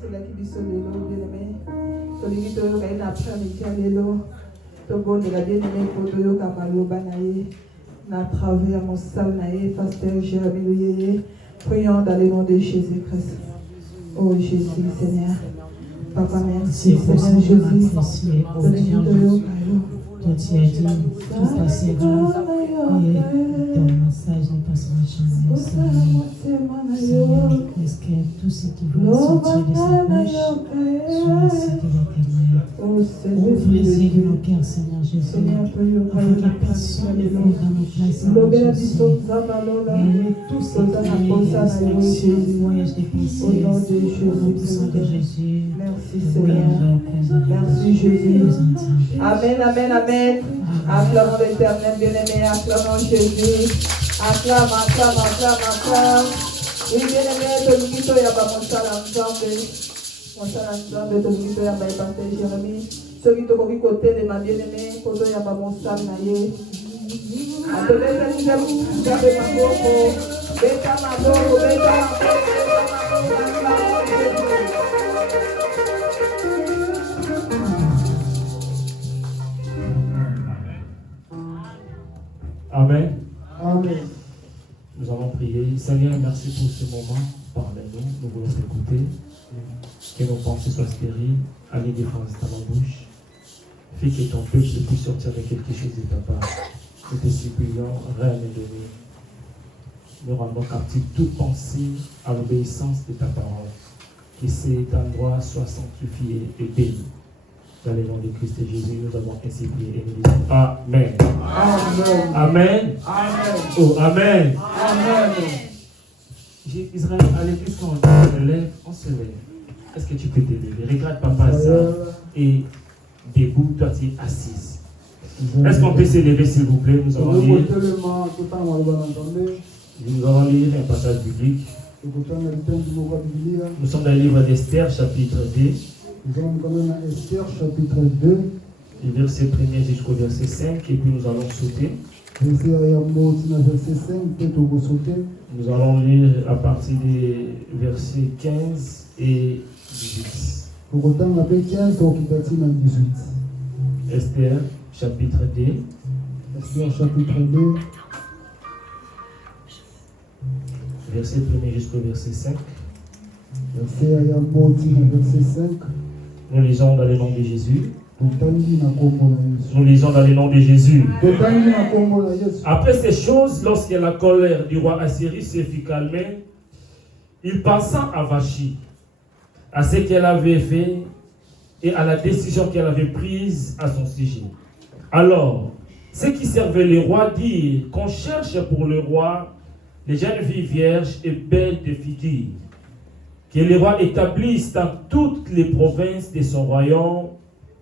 c'est là qui dit sur le lot, bien aimé. Celui qui a une après-midi à l'élo. Togo de la bien-aimée pour Toyo Kamalo Banaye. Na travers mon salnaye, pasteur Jérémie Louyeye. Prions dans le nom de Jésus-Christ. Oh Jésus, Seigneur. Papa, merci, Seigneur Jésus. Toi, tu as dit, tout passera et ton message ne passera jamais. Seigneur, est-ce que tout ce qui va sortir de sa bouche soit la cité d'éternel? Ouvre les yeux de nos cœurs, Seigneur Jésus, afin que personne ne vienne dans nos places, Seigneur Jésus. Et tout ce qui est instruction, voyage de pensée, au nom du sang de Jésus. Merci Jésus. Amen, amen, amen. Acclamons l'Éternel, bien-aimé, acclamons Jésus. Acclame, acclame, acclame, acclame. Oui, bien-aimé, Tolukito Yaba, mon salam Zambé. Mon salam Zambé, Tolukito Yaba, pasteur Jérémie. Celui qui est côté de ma bien-aimée, Koto Yaba, mon salam Naye. Attendez, c'est une gabe ma boko. Beka ma boko, beka ma boko. Amen. Amen. Nous allons prier. Seigneur, merci pour ce moment. Parlez-nous. Nous voulons écouter. Que nos pensées soient stériles. Allez des phrases dans la bouche. Fais que ton peuple puisse sortir avec quelque chose de ta part. Nous te supplions, rien n'est donné. Nous rendons captif toute pensée à l'obéissance de ta parole. Que cet endroit soit sanctifié et béni. Dans le nom de Christ et Jésus, nous avons ainsi prié et nous disons Amen. Amen. Amen. Amen. Oh, Amen. Amen. Israël, à l'église, quand on se lève, on se lève. Est-ce que tu peux te lever? Regarde papa ça. Et debout, toi tu es assise. Est-ce qu'on peut se lever s'il vous plaît? Nous allons lire un passage biblique. Nous sommes dans le livre d'Esther, chapitre 2. Nous allons quand même à Esther, chapitre 2. Du verset 1er jusqu'au verset 5, et puis nous allons sauter. Verset 5, peut-être vous sauter. Nous allons lire à partir des versets 15 et 18. Pour autant, la B15, au Kibati, 18. Esther, chapitre 2. Esther, chapitre 2. Verset 1er jusqu'au verset 5. Verset 5. Nous lisons dans le nom de Jésus. Nous lisons dans le nom de Jésus. Après Après ces choses, lorsque la colère du roi Assyrie se fut calmée, il pensa à Vachi, à ce qu'elle avait fait et à la décision qu'elle avait prise à son sujet. Alors, ceux qui servaient le roi dirent qu'on cherche pour le roi les jeunes filles vierges et belles de figure, que le roi établisse dans toutes les provinces de son royaume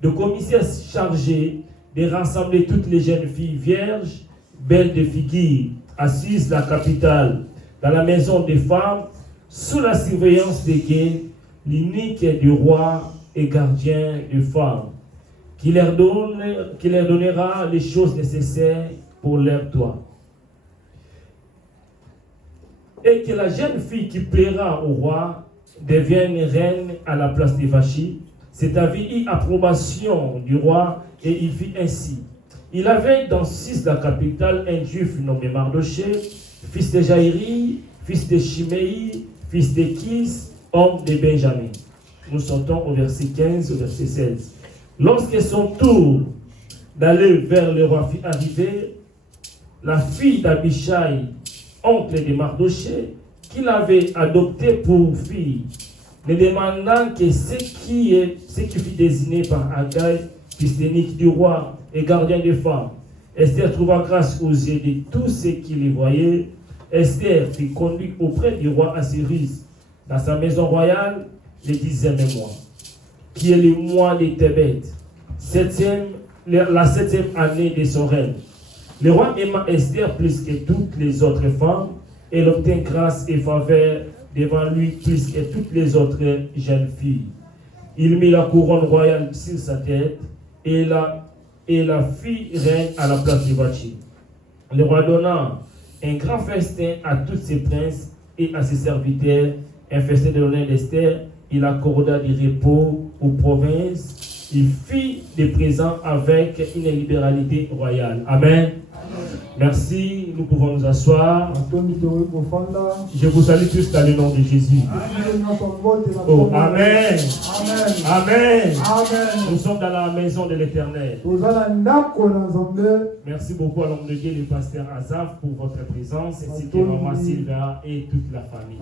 de commissaires chargés de rassembler toutes les jeunes filles vierges, belles de figure, assises dans la capitale, dans la maison des femmes, sous la surveillance des guets, l'unique du roi et gardien des femmes, qui leur donnera les choses nécessaires pour leur toit. Et que la jeune fille qui plaira au roi devienne reine à la place de Vachi. Cet avis eut approbation du roi et il fit ainsi. Il avait dans Cis la capitale un juif nommé Mardoché, fils de Jaïri, fils de Chiméi, fils de Kis, homme de Benjamin. Nous sortons au verset 15, au verset 16. Lorsque son tour d'aller vers le roi fut arrivé, la fille d'Abishai, oncle de Mardoché, qu'il avait adopté pour fille, ne demandant que ce qui fut désigné par Haggai, fils d'Énique du roi et gardien des femmes. Esther trouva grâce aux yeux de tous ceux qui les voyaient. Esther fut conduite auprès du roi Assyrie dans sa maison royale le 10e mois, qui est le mois de Tébet, la 7e année de son règne. Le roi aima Esther plus que toutes les autres femmes. Elle obtint grâce et faveur devant lui plus que toutes les autres jeunes filles. Il mit la couronne royale sur sa tête et la fit reine à la place de Vachi. Le roi donna un grand festin à tous ses princes et à ses serviteurs, un festin de l'honneur d'Esther, il accorda du repos aux provinces, il fit des présents avec une libéralité royale. Amen. Merci, nous pouvons nous asseoir. Je vous salue tous dans le nom de Jésus. Oh, amen. Amen. Nous sommes dans la maison de l'Éternel. Merci beaucoup à l'homme de Dieu, le pasteur Azaf, pour votre présence, ainsi que maman Sylvia et toute la famille.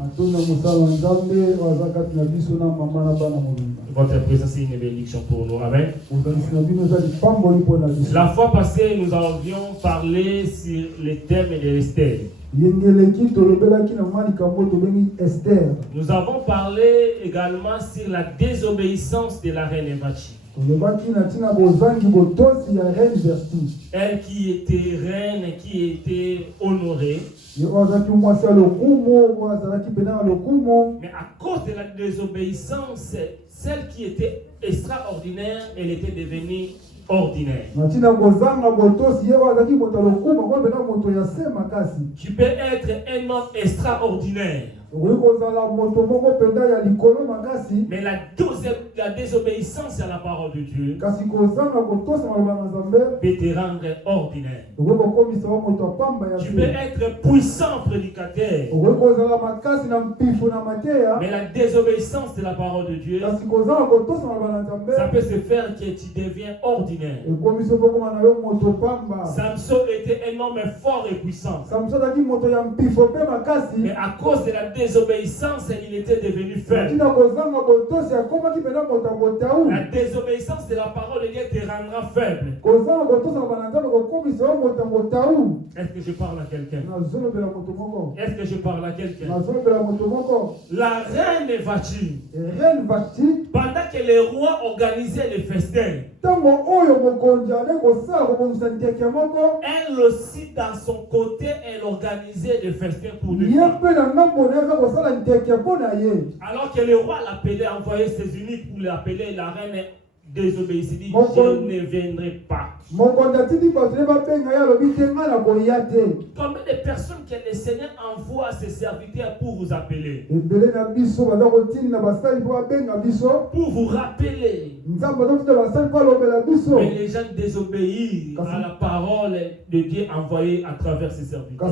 Votre présence est une bénédiction pour nous. Amen. La fois passée, nous avions parlé sur les thèmes de l'Esther. Nous avons parlé également sur la désobéissance de la reine Vachi. Elle qui était reine, qui était honorée. Mais à cause de la désobéissance, celle qui était extraordinaire, elle était devenue ordinaire. Tu peux être un homme extraordinaire, mais la désobéissance à la parole de Dieu peut te rendre ordinaire. Tu peux être puissant prédicateur, mais la désobéissance de la parole de Dieu, ça peut se faire que tu deviens ordinaire. Samson était un homme fort et puissant, mais à cause de la désobéissance, il était devenu faible. La désobéissance de la parole de Dieu te rendra faible. Est-ce que je parle à quelqu'un? Est-ce que je parle à quelqu'un? La reine Vachi, pendant que les rois organisaient les festins, elle aussi, dans son côté, elle organisait des festins pour les femmes. Alors que le roi l'appelait, envoyait ses eunuques pour l'appeler, la reine désobéissait, dit, je ne viendrai pas. Combien de personnes que le Seigneur envoie à ses serviteurs pour vous appeler, pour vous rappeler, mais les gens désobéissent à la parole de Dieu envoyée à travers ses serviteurs.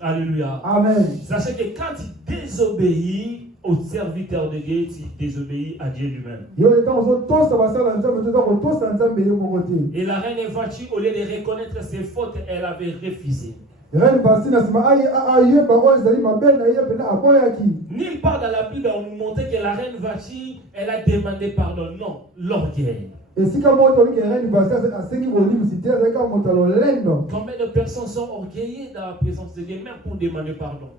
Alléluia. Amen. Sachez que quand tu désobéis au serviteur de Dieu, tu désobéis à Dieu lui-même. Et la reine Vachi, au lieu de reconnaître ses fautes, elle avait refusé. Nulle part dans la Bible on nous montrait que la reine Vachi, elle a demandé pardon. Non, l'orgueil. Combien de personnes sont orgueillées dans la présence de Dieu, même pour demander pardon?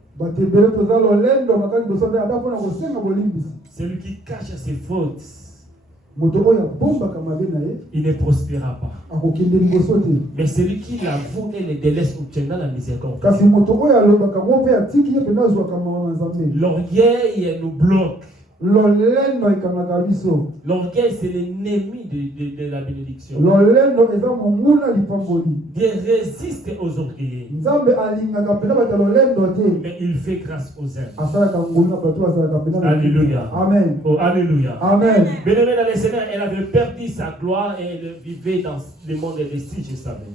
Celui qui cache ses fautes, il ne prospérera pas. Mais celui qui l'avoue et le délaisse obtiendra la miséricorde. L'orgueil nous bloque. L'orgueil, c'est l'ennemi de la bénédiction. Dieu résiste aux orgueilleux, mais il fait grâce aux hommes. Alléluia. Amen. Oh, alléluia. Amen. Bien-aimée dans le Seigneur, elle avait perdu sa gloire et elle vivait dans le monde des si je savais.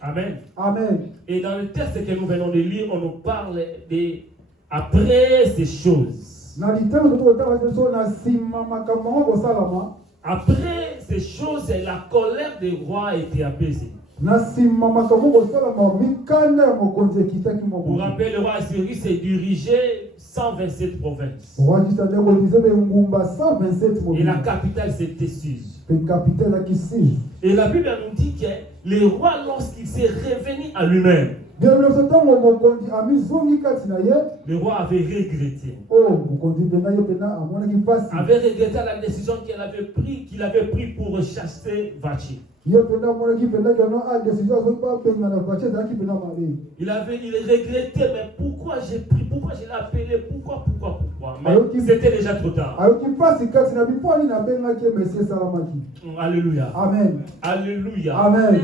Amen. Amen. Et dans le texte que nous venons de lire, on nous parle de après ces choses. Après ces choses, la colère des rois était apaisée. Vous vous rappelez, le roi Assyrie s'est dirigé 127 provinces. Et la capitale c'était Suse. Et la Bible nous dit que le roi, lorsqu'il s'est revenu à lui-même, le roi avait regretté. Avait regretté la décision qu'il avait prise pour chasser Vachi. Il regrettait, mais pourquoi j'ai pris, pourquoi je l'ai appelé, pourquoi. Mais c'était déjà trop tard. Alléluia. Amen. Alléluia. Amen.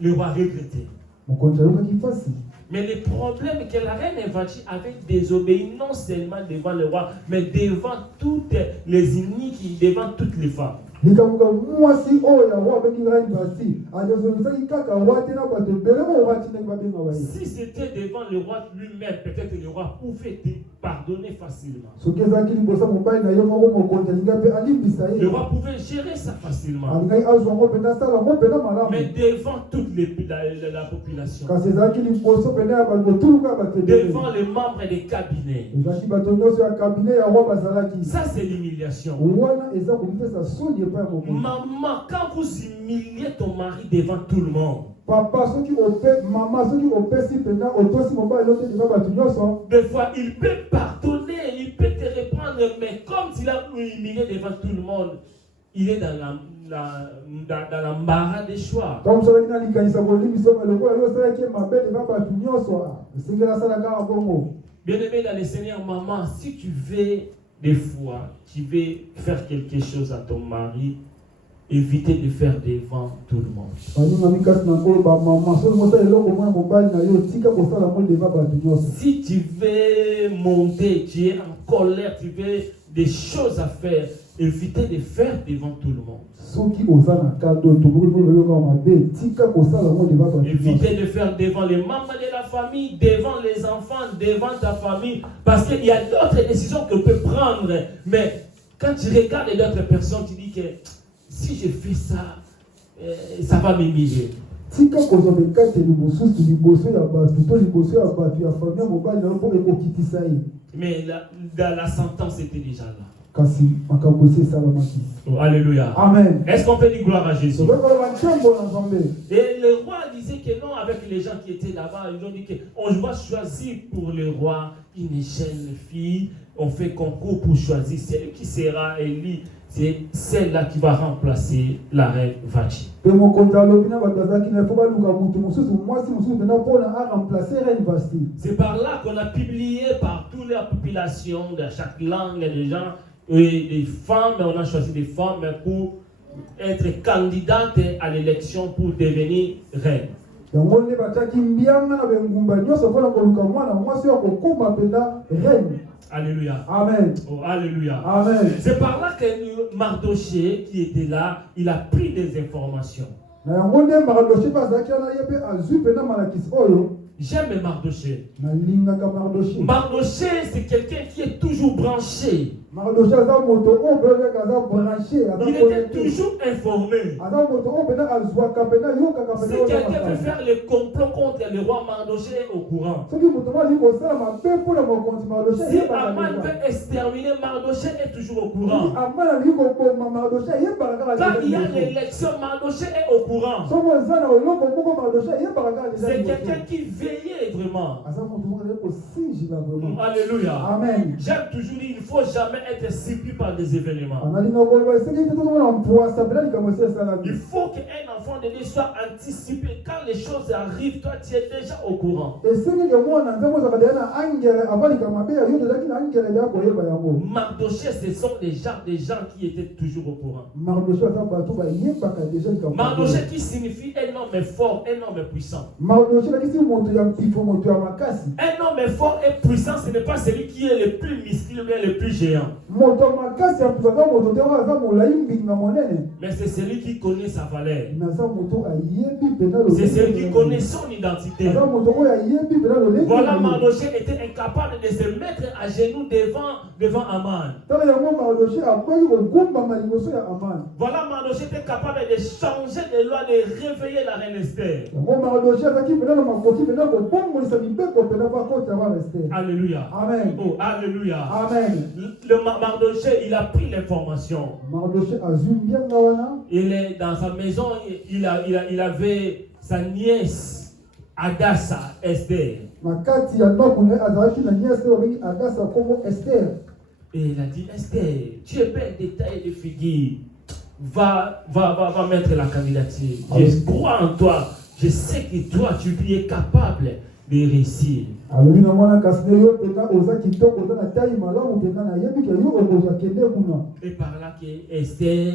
Le roi regrettait. mokonzi ayokaki mpasi. Mais le problème que la reine Vashti avait désobéi non seulement devant le roi, mais devant toutes les iniquités, devant toutes les femmes. likambo mwasi oyo awa abengi reine Vashti adesobisaki kaka roi te na bato ebele mo roi tindaki babenga baye. Si c'était devant le roi lui-même, peut-être le roi pouvait te pardonner facilement. soki ezalaki liboso mobali na ye moko mokonzi alingi mpe alimbisa Le ye roi pouvait gérer ça facilement. alingaki azwa ngo mpenza asala ngo mpenza malamu. Mais devant toute la population, kasi ezalaki liboso mpena ya bato botuluka ya bato ebele. devant les membres des cabinets, ezalaki bato nyonso ya kabine ya roi bazalaki. ça c'est l'humiliation. wana eza komipesa soni epai ya mokonzi. Maman, quand vous humiliez ton mari devant tout le monde, papa soki mama soki opesi mpena otosi mobali no te liba bato nyonso. des fois il peut pardonner, il peut te reprendre, mais comme il a humilié devant tout le monde, il est dans l'embarras des choix. donc soki na likanisa kolimbisa lokola yo osalaki mabe liba bato nyonso esengeli asala kaka bongo. Bien-aimé dans le Seigneur, maman, si tu veux des fois, tu veux faire quelque chose à ton mari, évitez de faire devant tout le monde. Si tu veux monter, tu es en colère, tu veux des choses à faire, évitez de faire devant tout le monde. Évitez de faire devant les membres de la famille, devant les enfants, devant ta famille, parce qu'il y a d'autres décisions que tu peux prendre, mais quand tu regardes d'autres personnes, tu dis que si je fais ça, ça va m'humilier. Mais la sentence était déjà là. Oh, alléluia. Amen. Est-ce qu'on peut dire gloire à Jésus? Et le roi disait que non, avec les gens qui étaient là-bas, ils ont dit qu'on va choisir pour le roi une jeune fille. On fait concours pour choisir celle qui sera élue. C'est celle-là qui va remplacer la reine Vashti. C'est par là qu'on a publié par toute la population de chaque langue des gens et des femmes. On a choisi des femmes pour être candidates à l'élection pour devenir reine. Alléluia. Amen. Oh, alléluia. Amen. C'est par là que Mardoché qui était là, il a pris des informations. J'aime Mardoché. Mardoché, c'est quelqu'un qui est toujours branché. Il était toujours informé. Si quelqu'un veut faire le complot contre le roi, Mardoché est au courant. Si Aman veut exterminer, Mardoché est toujours au courant. Quand il y a l'élection, Mardoché est au courant. C'est quelqu'un qui veillait vraiment. Alléluia. Amen. J'aime toujours dire, il ne faut jamais être surpris par des événements. Il faut qu'un enfant de Dieu soit anticipé. Quand les choses arrivent, toi tu es déjà au courant. Mardoché, ce sont des gens qui étaient toujours au courant. Mardoché qui signifie un homme fort, un homme puissant. Un homme fort et puissant, ce n'est pas celui qui est le plus musclé, mais le plus géant. Mais c'est celui qui connaît sa valeur. C'est celui qui connaît son identité. Voilà, Mardoché était incapable de se mettre à genoux devant Aman. Voilà, Mardoché était capable de changer de loi, de réveiller la reine Esther. Alléluia. Amen. Oh, alléluia. Amen. Le Mardoché, il a pris l'information. Il est dans sa maison, il avait sa nièce, Adassa, Esther. Et il a dit, Esther, tu es belle de taille et de figure. Va mettre la candidature. Je crois en toi. Je sais que toi, tu es capable de réussir. Et par là que Esther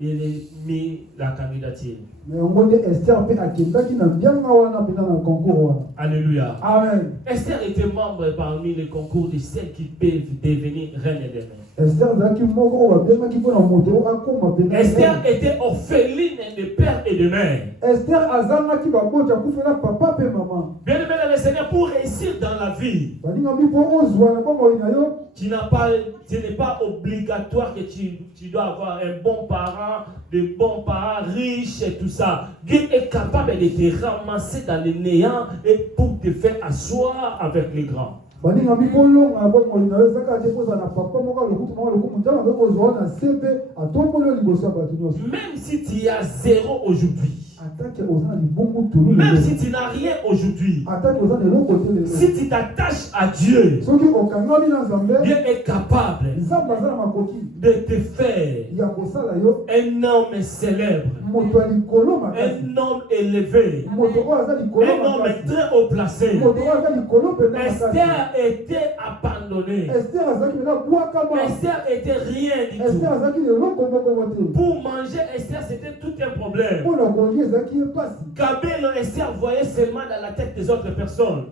il a mis la candidature. Mais on dit Esther peut akenda qui n'a bien wana pena na concours wana. Alléluia. Amen. Esther était membre parmi les concours de celles qui peuvent devenir reine demain. Esther zaki moko wa benga ki pona moto akoma pena. Esther était orpheline de père et de mère. Esther azanga ki babota kufela papa pe maman. Bien aimé dans le Seigneur, pour réussir dans la vie, Baninga mi po ozwa na bongo ina yo. ce n'est pas obligatoire que tu dois avoir un bon parent, de bons parents riches et tout ça. Dieu est capable de te ramasser dans le néant et pour te faire asseoir avec les grands. Baninga mi po longa bongo ina yo zaka te poza na papa moko lokutu moko lokutu mutama be ozwa na sepe atombolo liboso ya bato nyonso. Même si tu as zéro aujourd'hui, Atake ozana libongo tulu. même si tu n'as rien aujourd'hui, Atake ozana eloko te lelo. si tu t'attaches à Dieu, Soki okangami na Nzambe, Dieu est capable Nzambe aza na makoki de te faire ya kosala yo un homme célèbre, moto ya likolo makasi. un homme élevé, Moto oyo aza likolo un homme makasi. très haut placé. Moto oyo aza likolo mpenza makasi. Esther était abandonnée. Esther azalaki mpena bwakama. Esther était rien du Esther tout. azalaki leloko moko te. Pour manger Esther, c'était tout un problème. Mpo na kolia ezalaki ye mpasi. Kabelo Esther voyait seulement dans la tête des autres personnes.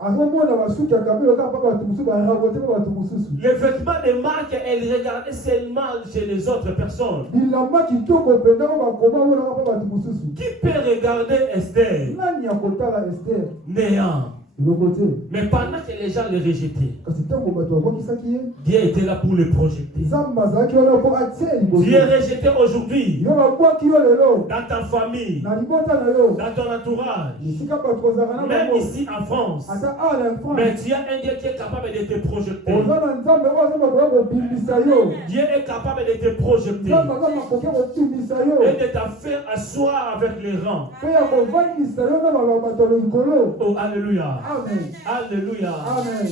azomona basuki ya kabelo kaka mpa bato mosusu barabote mpa bato mosusu. Les vêtements de Marc, elle regardait seulement chez les autres personnes. bilamba kitoko mpenza mpo bakoma olaka mpa bato mosusu. Qui peut regarder Esther? nani ya kotala Esther? Néant. eloko te. Mais pendant que les gens le rejetaient, kasi ntango bato bakokisaki ye, Dieu était là pour le projeter. nzambe azalaki wana mpo atia ye liboso. Dieu est rejeté aujourd'hui yo babwaki yo lelo dans ta famille, na libota na yo, dans ton entourage, esika bato kozalaka na même bango ici en France. ata awa na Mais France. tu as un Dieu qui est capable de te projeter. oza na nzambe oyo aza bakoya kobimbisa yo. Dieu est capable de te projeter nzambe aza makoki ya kobimbisa yo et de te faire asseoir avec les rangs. mpe ya kovandisa yo na bato ya likolo. Oh, alléluia. Amen. Alléluia. Amen.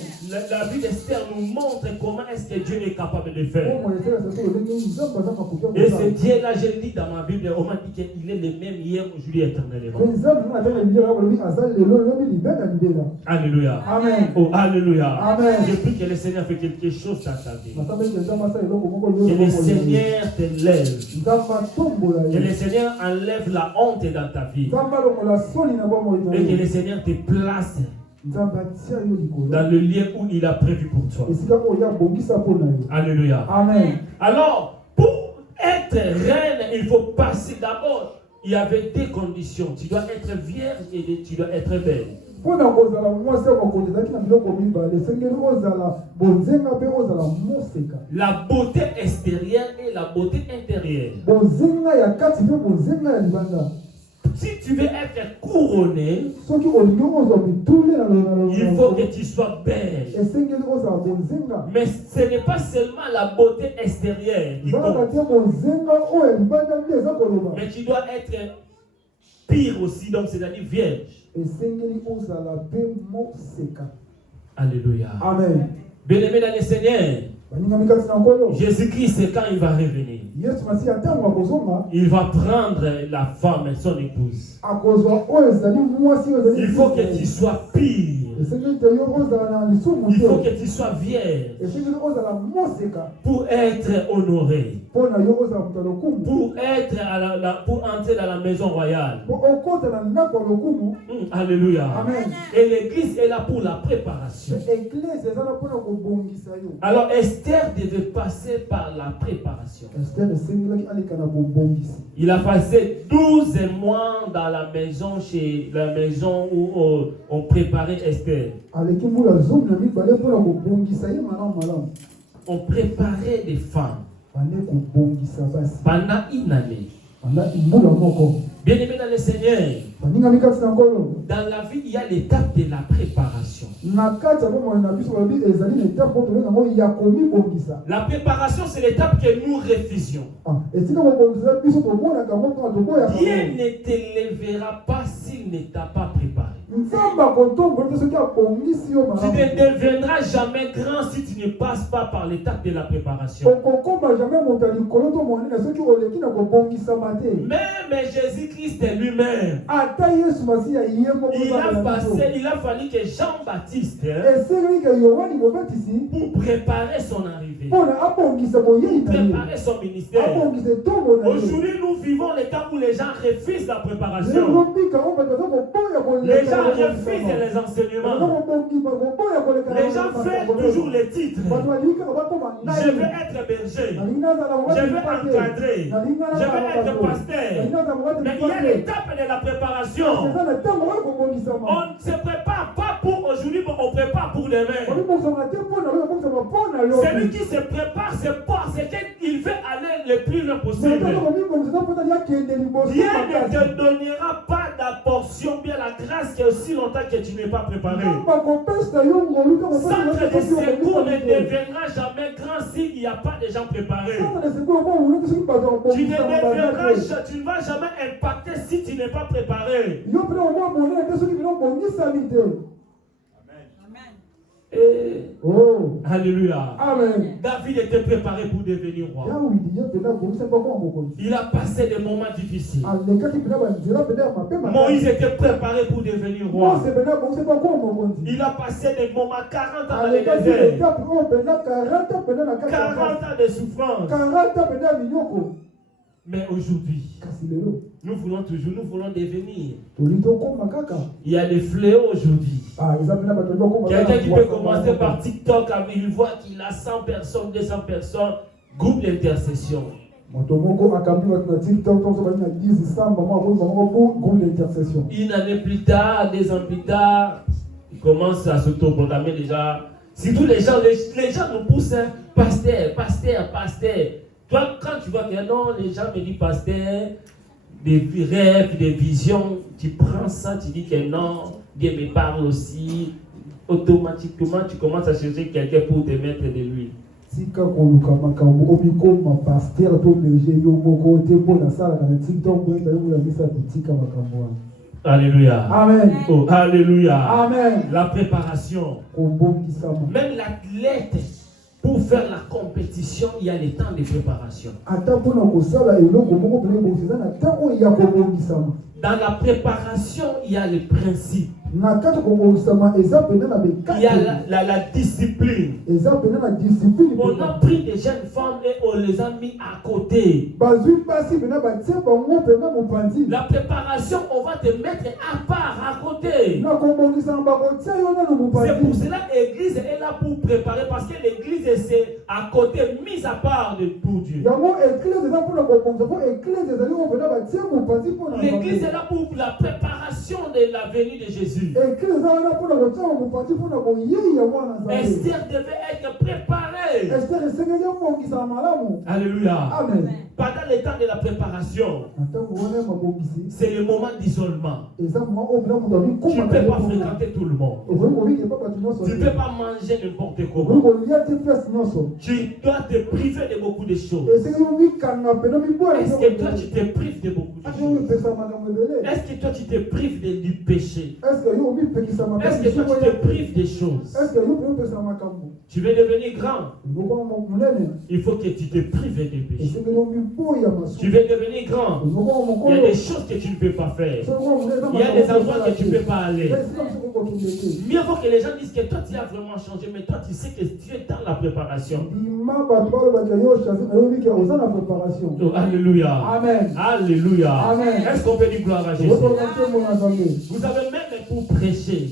La vie d'Esther nous montre comment est-ce que Dieu est capable de faire. Oyo esala sasa olingi nzambe aza makoki ya Et kosala. ce Dieu-là, je lis dans ma Bible, on m'a dit qu'il est le même hier, aujourd'hui, éternellement. Mpe nzambe nga ata na libela balobi aza lelo lobi libela libela. Alléluia. Amen. Oh, alléluia. Amen. Je prie que le Seigneur fait quelque chose dans ta vie. Nasambe ete nzambe asala eloko moko Que le lelo. Seigneur te lève. nzambe atombola Que le ye. Seigneur enlève la honte dans ta vie. nzambe alongola soni na bomoi na Et que le yo. Seigneur te place nzambe atia yo likolo dans le lieu où il a prévu pour toi. esika oyo abongisa mpo na yo. Alléluia. Amen. Alors, pour être reine, il faut passer d'abord. Il y avait deux conditions. Tu dois être vierge et tu dois être belle. mpo na kozala mwasi ya mokonzi ezalaki na biloko mibale esengeli ozala bonzenga mpe ozala moseka. La beauté extérieure et la beauté intérieure. bonzenga ya kati mpe bonzenga ya libanda. Si tu veux être couronné, soki olingi ozwa mitule il faut que tu sois belle. esengeli ozala bonzenga. Mais ce n'est pas seulement la beauté extérieure qui bana compte. batia bonzenga oyo ya libanda nde eza koloba. Mais tu dois être pire aussi, donc c'est-à-dire vierge. esengeli ozala mpe moseka. Alléluia. Amen. Bien-aimé dans le Seigneur, baningami kati na nkolo Jésus-Christ, quand il va revenir, yesu masiya ntango akozonga il va prendre la femme, son épouse. akozwa oyo ezali mwasi oyo ezali Il faut que tu sois pire. esengeli te yo ozala na lisumu Il faut te. que tu sois vierge esengeli ozala moseka pour être honoré, mpo na yo ozala moto ya lokumu. pour être pour entrer dans la maison royale. mpo okota na ndako ya lokumu. Alléluia. Amen. Et l'église est là pour la préparation. eglise ezala mpona kobongisa yo. Alors Esther devait passer par la préparation. ester esengelaki aleka na bobongisi. Il a passé 12 mois dans la maison, chez la maison où on préparait Esther. aleki mbula zomi na mibale mpona kobongisa ye malamu malamu. On préparait des femmes bande kobongisa basi pendant une année. panda mbula moko. Bien-aimé dans le Seigneur, baningami kati na nkolo dans la vie, il y a l'étape de la préparation. na kati ya bomoi na biso balobi ezali na etape oyo tobenga yango ya komibongisa. La préparation, c'est l'étape que nous refusions. esika kobongisa biso tomonaka yango mpona toboyaka Dieu yango. ne te lèvera pas s'il ne t'a pas préparé. nzambe akotombola te soki abongisi yo Tu malamu ne deviendras jamais grand si tu ne passes pas par l'étape de la préparation. okokoma jamais moto ya likolo to monene soki oleki na kobongisama te Même Jésus-Christ lui-même, ata yesu masiya ye moko il a fallu que Jean-Baptiste, esengeli ke yohani mobetisi pour préparer son arrivée, mpona abongisa boyei na ye préparer son ministère. abongisa etongo na ye Aujourd'hui, nous vivons les temps où les gens refusent la préparation. lelo mbika o bato baza koboya Les gens koleka refusent les enseignements. Les gens font toujours les titres. Je veux être berger. Je veux encadrer. Je veux être pasteur. Mais il y a l'étape de la préparation. On ne se prépare pas pour aujourd'hui, mais on prépare pour demain. Celui qui se prépare, c'est parce qu'il veut aller le plus loin possible. Dieu ne te donnera pas la portion, bien la grâce qui est aussi longtemps que tu n'es pas préparé. Centre de secours ne deviendra jamais grand s'il n'y a pas de gens préparés. Tu ne vas jamais impacter si tu n'es pas préparé. Alléluia. Amen. David était préparé pour devenir roi. Il a passé des moments difficiles. Moïse était préparé pour devenir roi. Il a passé des moments 40 ans dans le désert. 40 ans de souffrance. Mais aujourd'hui, nous voulons devenir. Il y a des fléaux aujourd'hui. Quelqu'un qui peut commencer par TikTok, il voit qu'il a 100 personnes, 200 personnes, groupe d'intercession. Une année plus tard, 2 ans plus tard, il commence à s'autoproclamer déjà. Surtout les gens nous poussent, hein, pasteur. Toi, quand tu vois que non, les gens me disent pasteur, des rêves, des visions, tu prends ça, tu dis que non, Dieu me parle aussi. Automatiquement, tu commences à chercher quelqu'un pour te mettre de l'huile. Alléluia. Amen. Oh, alléluia. Amen. La préparation. Même l'athlète, pour faire la compétition, il y a les temps de préparation. Dans la préparation, il y a les principes. Il y a la discipline. On a pris des jeunes femmes et on les a mis à côté. La préparation, on va te mettre à part, à côté. C'est pour cela que l'église est là pour préparer, parce que l'église est à côté, mise à part pour Dieu. L'église est là pour la préparation de la venue de Jésus. Esther devait être préparée. Alléluia. Amen. Pendant le temps de la préparation, c'est le moment d'isolement. Tu ne peux pas fréquenter tout le monde. Tu ne peux pas manger n'importe comment. Tu dois te priver de beaucoup de choses. Est-ce que toi tu te prives de beaucoup de choses? Est-ce que toi tu te prives du péché? Est-ce que toi tu te prives des choses? Tu veux devenir grand? Il faut que tu te prives des péchés. Tu veux devenir grand? Il y a des choses que tu ne peux pas faire. Il y a des endroits que tu ne peux pas aller. Mieux vaut que les gens disent que toi tu as vraiment changé, mais toi tu sais que tu es dans la préparation. Oh, alléluia. Amen. Alléluia. Amen. Est-ce qu'on peut dire gloire à Jésus? Vous avez même pour prêcher,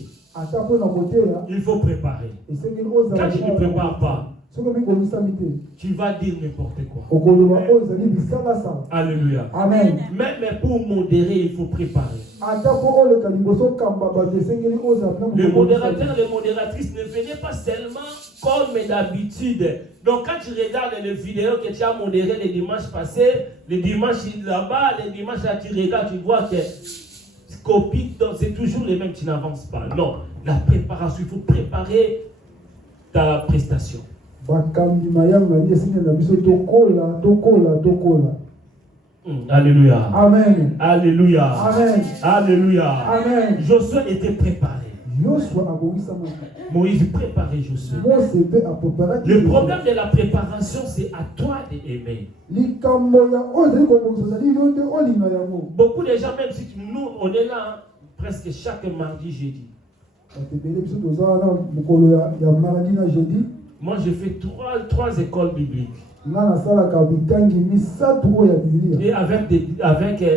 il faut préparer. Quand tu ne prépares pas, tu vas dire n'importe quoi. Alléluia. Amen. Même pour modérer, il faut préparer. Le modérateur, les modératrices ne venaient pas seulement comme d'habitude. Donc quand tu regardes les vidéos que tu as modérées les dimanches passés, les dimanches là-bas, les dimanches là, tu regardes, tu vois que copie, c'est toujours les mêmes, tu n'avances pas. Non, la préparation, il faut préparer ta prestation. Alléluia. Amen. Alléluia. Amen. Alléluia. Amen. Josué était préparé. Yoshua abongisamaka. Moïse préparait Josué. Mose mpe apreparaki. Le problème de la préparation, c'est à toi d'aimer. likambo ya oyo ezali kobongisa ezali yo nde olinga yango. Beaucoup de gens, même si nous, on est là hein, presque chaque mardi, jeudi. bato ebele biso toza wana mokolo ya mardi na jeudi. Moi, j'ai fait trois écoles bibliques. nga nasalaka bitangi misato oyo ya biblia. Et avec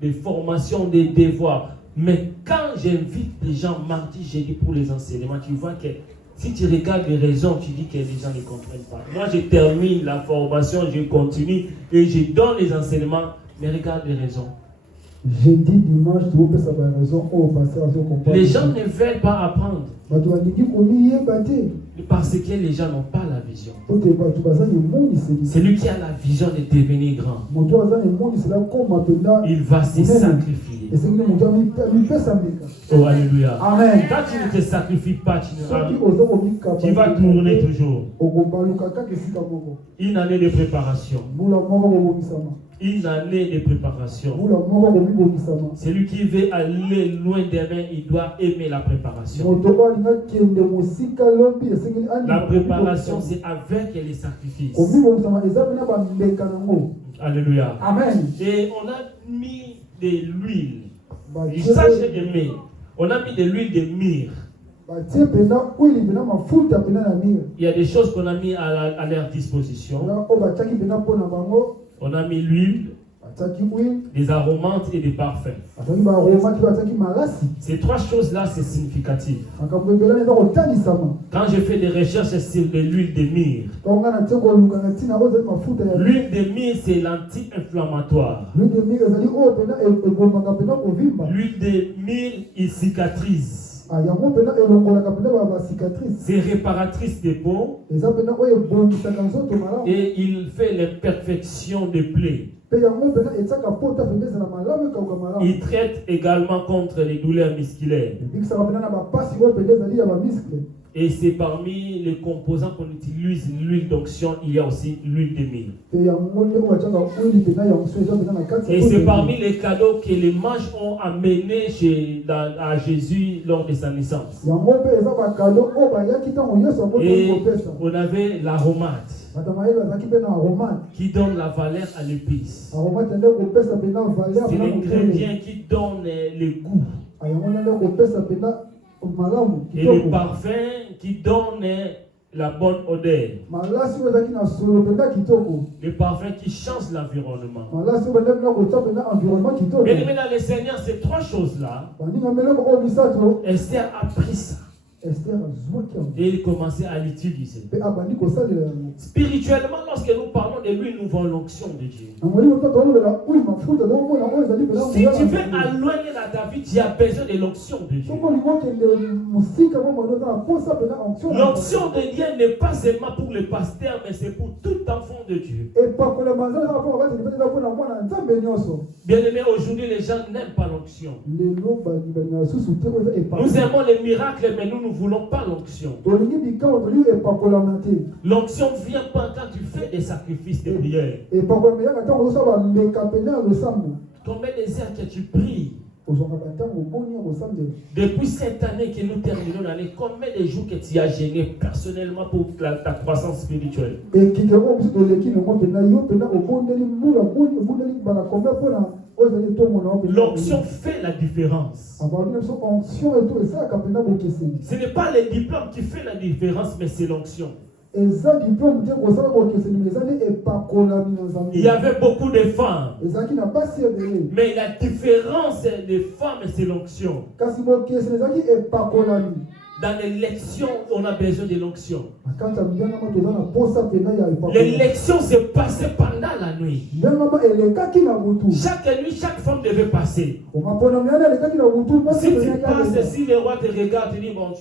des formations, des devoirs. Mais quand j'invite les gens mardi, jeudi pour les enseignements, tu vois que si tu regardes les raisons, tu dis que les gens ne comprennent pas. Moi, je termine la formation, je continue et je donne les enseignements, mais regarde les raisons. Jeudi, dimanche, topesa ba raison oyo pasteur azo comprendre. Les gens ne veulent pas apprendre bato balingi komiyeba te. parce que les gens n'ont pas la vision. ote bato baza emoniseli. Celui qui a la vision de devenir grand, moto aza emonisela koma mpenza. il va se sacrifier. esengi moto amipesa mbeka. Oh, alléluia. Amen. Quand tu ne te sacrifies pas, soki oza komikapa tu vas tourner toujours. okobaluka kaka esika moko. Une année de préparation. mbula moko kobongisama. Une année de préparation. mbula moko komibongisama. Celui qui veut aller loin demain, il doit aimer la préparation. moto oyo alinga kende mosika lobi esengi La préparation, c'est avec les sacrifices. komibongisama eza mpena bambeka nango. Alléluia. Amen. Et on a mis de l'huile. Batie Ça, j'ai aimé. On a mis de l'huile de myrrhe. batie mpena oili mpena mafuta mpena na mire. Il y a des choses qu'on a mis à leur disposition. oyo batiaki mpena mpona bango. On a mis l'huile, batiaki huile. des aromates et des parfums. batiaki baromaki batiaki malasi. Ces trois choses-là, c'est significatif. makambo ebelani eza kotanisama. Quand je fais des recherches sur de l'huile de myrrhe, ntango nga natie koluka na ntina oyo ezali mafuta ya l'huile de myrrhe, c'est l'anti-inflammatoire. l'huile de mire ezali oyo mpena ebomaka mpena kovimba. L'huile de myrrhe, il cicatrise. yango mpena elongolaka mpena basicatrice. C'est réparatrice des peaux eza mpena oyo ebongisaka nzoto malamu. et il fait l'imperfection des plaies. mpe yango mpena etiaka pota mpena ezala malamu ekauka malamu. Il traite également contre les douleurs musculaires. ebikisaka mpena na bapasi oyo mpena ezali ya bamiskle. Et c'est parmi les composants qu'on utilise l'huile d'onction, il y a aussi l'huile de myrrhe. mpe yango nde oyo batiaka oili mpena ya onction eza mpena na kati. Et c'est parmi les cadeaux que les mages ont amenés à Jésus lors de sa naissance. yango mpe eza bakado oyo bayaki ntango yesu Et akotoi kopesa. on avait l'aromate bato mayele bazalaki mpe na aromate. qui donne la valeur à l'épice. aromate nde kopesa mpena valeur C'est mpena mokele. l'ingrédient qui donne le goût. yango nde kopesa mpena malamu Et le kitoko. parfum qui donne la bonne odeur. malasi oyo ezalaki na solo mpena kitoko. Le parfum qui change l'environnement. malasi oyo banda mpena kotia mpena environnement kitoko. Bien aimé dans le Seigneur, ces trois choses-là, baninga meloko oyo misato. Esther a pris ça ester azwaki yango et il commençait à l'utiliser. mpe abandi kosalela yango. Spirituellement, lorsque nous parlons de lui, nous voyons l'onction de Dieu. na molimo to tolobela oyo mafuta tokomona oyo ezali mpena Si tu veux éloigner dans ta vie, tu as besoin de l'onction de Dieu. soko olingi okende mosika momono oza na posa mpena onction. L'onction de Dieu n'est pas seulement pour le pasteur, mais c'est pour tout enfant de Dieu. epakolama nzambe eza mpona bateli mpe eza mpona mwana nzambe nyonso. Bien aimé, aujourd'hui, les gens n'aiment pas l'onction. lelo balingana susu te oyo eza Nous aimons les miracles, mais nous ne voulons pas l'onction. tolingi bikawa toli epakolama te. L'onction vient pas quand tu fais des sacrifices de prière. epakolama eyaka ntango ozosala bameka mpena ya losambo. Combien des heures que tu pries? ozwaka bantango oboni ya kosambela. Depuis cette année que nous terminons l'année, combien de jours que tu as gêné personnellement pour ta croissance spirituelle? ekike oyo biso toleki nango mpena yo mpena obondeli mbula boni obondeli bana combien mpona oyo ezali tomona o mpena. L'onction fait la différence. abandi na biso onction eto esalaka mpena bokeseni. Ce n'est pas le diplôme qui fait la différence, mais c'est l'onction. eza diplôme te kosala bokeseni me eza nde epakolami na nzambe. Il y avait beaucoup de femmes, ezalaki na basi ebele mais la différence des femmes, c'est l'onction. kasi bokeseni ezalaki epakolami. Dans l'élection, on a besoin de l'onction. na kati ya mbengama toza na posa mpena ya epakolami. L'élection s'est passée pendant la nuit. mbengama elekaki na butu. Chaque nuit, chaque femme devait passer. omapona miyana elekaki na butu. Si tu passes, si le roi te regarde, te dit, bon,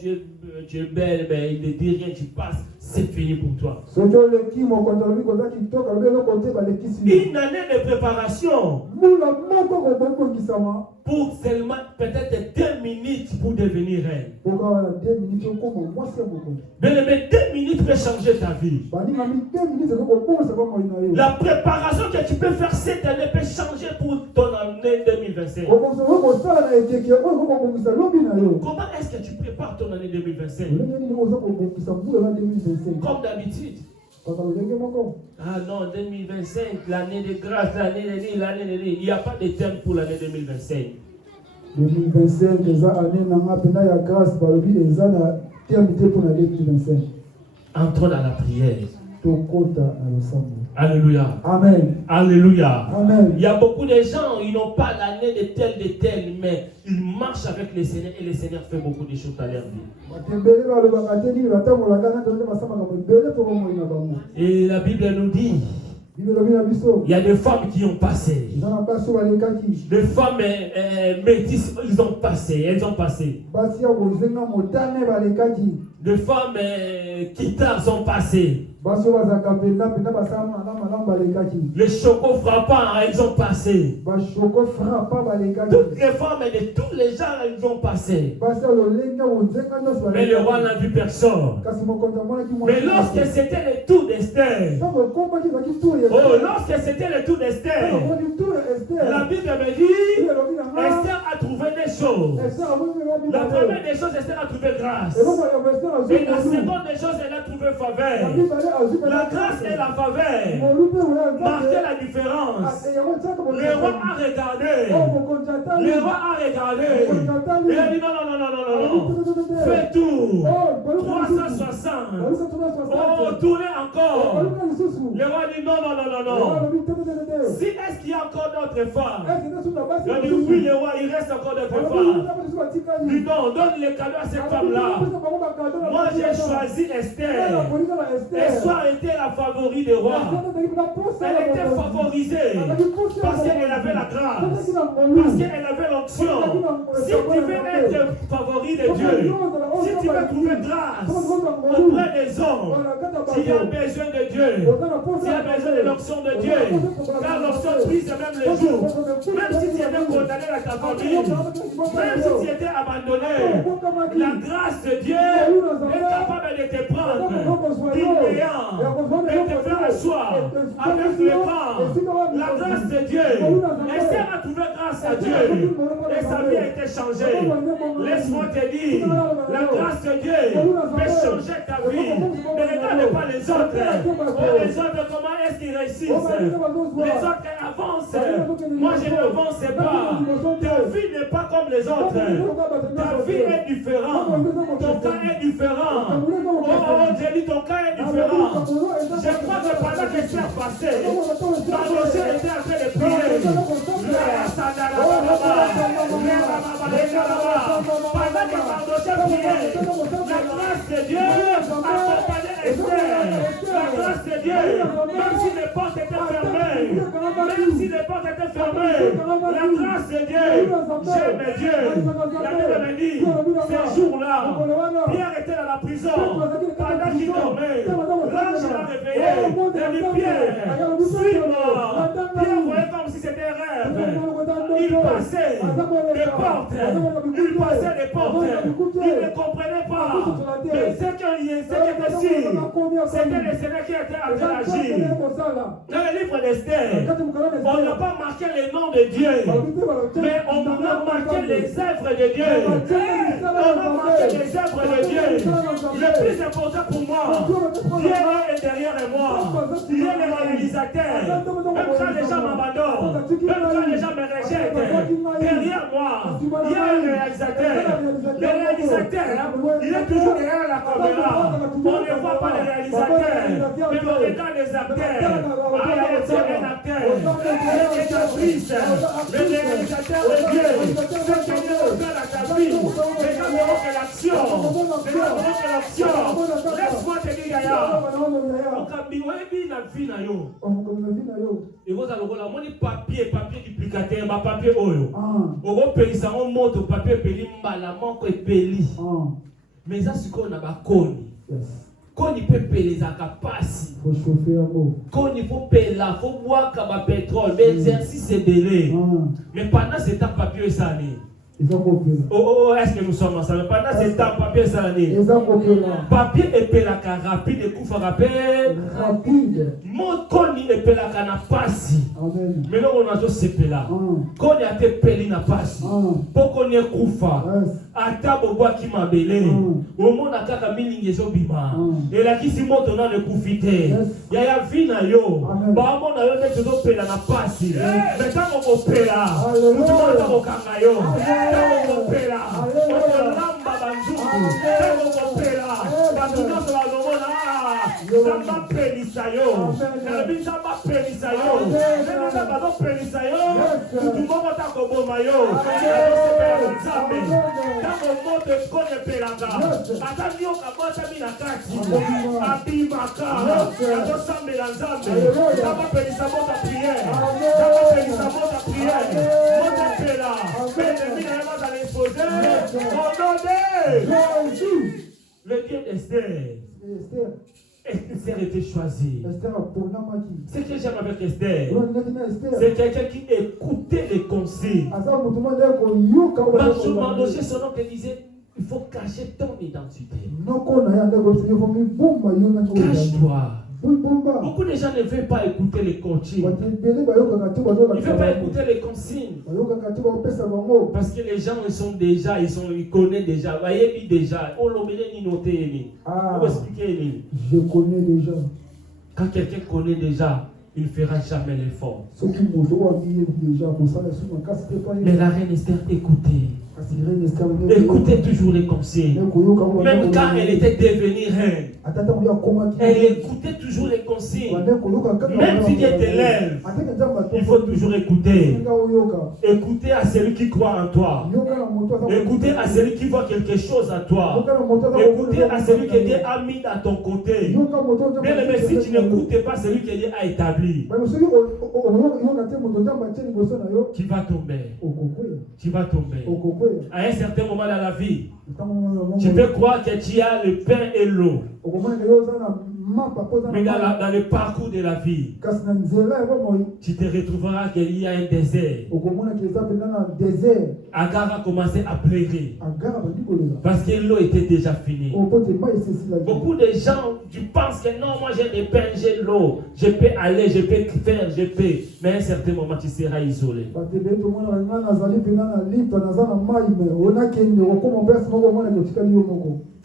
tu es belle, mais il ne dit rien, tu passes, c'est fini pour toi. soki oleki mokonzi alobi koza kitoko alobi eloko te balekisi yo. Une année de préparation. mbula moko kobongisama. pour seulement peut-être 2 minutes pour devenir reine. Pourquoi 2 minutes au comment moi c'est beaucoup. Bien aimé, 2 minutes peut changer ta vie. Bani mami 2 minutes c'est comment ça va moi inayo. La préparation que tu peux faire cette année peut changer pour ton année 2025. Comment ça va moi ça là et que comment ça lobi na yo. Comment est-ce que tu prépares ton année 2025? Comme d'habitude. Ah non, 2025, l'année de grâce, l'année de vie, l'année de vie. Il n'y a pas de thème pour l'année 2025. 2025, les années n'a pas de grâce, balobi les années terminé pour l'année 2025. Entrons dans la prière. Alléluia. Amen. Alléluia. Amen. Il y a beaucoup de gens, ils n'ont pas l'année de tel, mais ils marchent avec le Seigneur et le Seigneur fait beaucoup de choses dans leur vie. Et la Bible nous dit, il y a des femmes qui ont passé. Des femmes métisses, elles ont passé. Des femmes guitares ont passé. Les chocos frappants, elles ont passé. Toutes les femmes et de tous les gens, elles ont passé. Mais le roi n'a vu personne. Mais lorsque c'était le tour d'Esther, lorsque c'était le tour d'Esther, la Bible me dit, Esther a trouvé des choses. La première des choses, Esther a trouvé grâce. Et la seconde des choses, elle a trouvé faveur. La grâce et la faveur marquaient la différence. Le roi a regardé. Le roi a regardé. Il a dit non. Fais tout. 360. Oh, tournez encore. Le roi dit non. Si est-ce qu'il y a encore d'autres femmes? Il a dit oui, le roi, il reste encore d'autres femmes. Il dit non, donne les cadeaux à cette femme-là. Moi, j'ai choisi Esther. Esther était la favorite des rois. Elle était favorisée parce qu'elle avait la grâce, parce qu'elle avait l'onction. Si tu veux être favori de Dieu, si tu veux trouver grâce auprès des hommes, tu as besoin de Dieu, tu as besoin de l'onction de Dieu, car l'onction brise même les jours. Même si tu étais condamné à ta famille, même si tu étais abandonné, la grâce de Dieu est capable de te prendre du néant et te faire asseoir avec les vents. La grâce de Dieu. Esther a trouvé grâce à Dieu et sa vie a été changée. Laisse-moi te dire, la grâce de Dieu peut changer ta vie. Ne regarde pas les autres. Oh, les autres, comment est-ce qu'ils réussissent? Les autres avancent. Moi, je n'avance pas. Ta vie n'est pas comme les autres. Ta vie est différente. Ton cas est différent. Oh, j'ai dit ton cas est différent. Je crois que pendant que Esther passait, Mardochée était en train de prier. Pendant que Mardochée priait, la grâce de Dieu accompagnait Esther. La grâce de Dieu, même si les portes étaient fermées, même si les portes étaient fermées, la grâce de Dieu, j'aime Dieu. La Bible me dit, ces jours-là, Pierre était dans la prison, pendant qu'il dormait, l'ange l'a réveillé, il a dit Pierre, suis-moi. Pierre voyait comme si c'était un rêve. Il passait des portes, il passait des portes, il ne comprenait pas. Mais ce qui était sûr, c'était le Seigneur qui était en train d'agir. Dans le livre d'Esther, on n'a pas marqué le nom de Dieu, mais on a marqué les œuvres de Dieu. On a marqué les œuvres de Dieu. Le plus important pour moi, Dieu est derrière moi. Dieu est le réalisateur. Même quand les gens m'abandonnent, même quand les gens me rejettent, derrière moi, il y a un réalisateur. Le réalisateur, il est toujours derrière la caméra. On ne voit pas le réalisateur, mais on regarde les acteurs. Ah, il y a un acteur. C'est une actrice. Le réalisateur de Dieu. C'est que Dieu veut faire à ta vie. Regarde que l'action. Regarde que l'action. Laisse-moi te dire, Yaya. Okabiwebi na vie na yo. Et vous allez voir, mon papier duplicateur, ma papier oyo. Oko pelisa on moto papier peli mbala moko epeli. Mais ça c'est qu'on a ba koni. Quand il peut payer les acapasses, faut chauffer un mot. quand il faut payer là, il faut boire comme un pétrole, mais l'exercice est délai. Mais pendant ce temps, papier est salé. Oh, est-ce que nous sommes ensemble? Pendant ce temps, papier est salé. Papier est payé rapide, et coup rappel. Rapide. Mon coni est payé na passi. Amen. Mais non, on a tous ces là. Quand il a été payé na passi. Pour qu'on ait koufa. Ata boboa qui m'a belé. Au monde a kaka milingi zo bima. Et là qui si monte on a le koufite. Ya ya vina yo. Ba mon na yo ne tu do pela na passi. Mais quand on opéra, tout le monde va au kanga yo. Quand on opéra, on lamba banzuku. Quand on opéra, banzuku sur la lomona. Samba pelisa yo. Nabi samba pelisa yo. Neno samba do pelisa yo. Tout le monde va ko boma yo. Tango moto kone pelanga. Atani yo kabota mina kati. Abimaka. Ato sambe la nzambe. Samba pelisa mota prière. Samba pelisa mota prière. Mota pela. Pele mina yama za l'exposé. Mon nom le Dieu d'Esther. Esther était choisi. Ce que j'aime avec Esther, c'est quelqu'un qui écoutait les conseils. Mardoché, son nom te disait, il faut cacher ton identité. Cache-toi. Beaucoup de gens ne veulent pas écouter les coachings. Ils ne veulent pas écouter les consignes. Parce que les gens ils connaissent déjà. Voyez déjà. On l'a noté. On va expliquer. Je connais déjà. Quand quelqu'un connaît déjà, il ne fera jamais l'effort. Mais la reine Esther écoutait. Écoutez toujours les conseils. Même quand elle était devenue reine, elle écoutait toujours les conseils. Même si Dieu t'élève, il faut toujours écouter. Écoutez à celui qui croit en toi. Écoutez à celui qui voit quelque chose en toi. Écoutez à celui que Dieu a mis à ton côté. Mais si tu n'écoutes pas celui que Dieu a établi, tu vas tomber. Tu vas tomber. À un certain moment dans la vie, tu peux croire que tu as le pain et l'eau. Mais dans le parcours de la vie, tu te retrouveras qu'il y a un désert. Agar a commencé à pleurer parce que l'eau était déjà finie. Beaucoup de gens, tu penses que non, moi j'ai des pains, j'ai l'eau, je peux aller, je peux faire, je peux. Mais à un certain moment, tu seras isolé.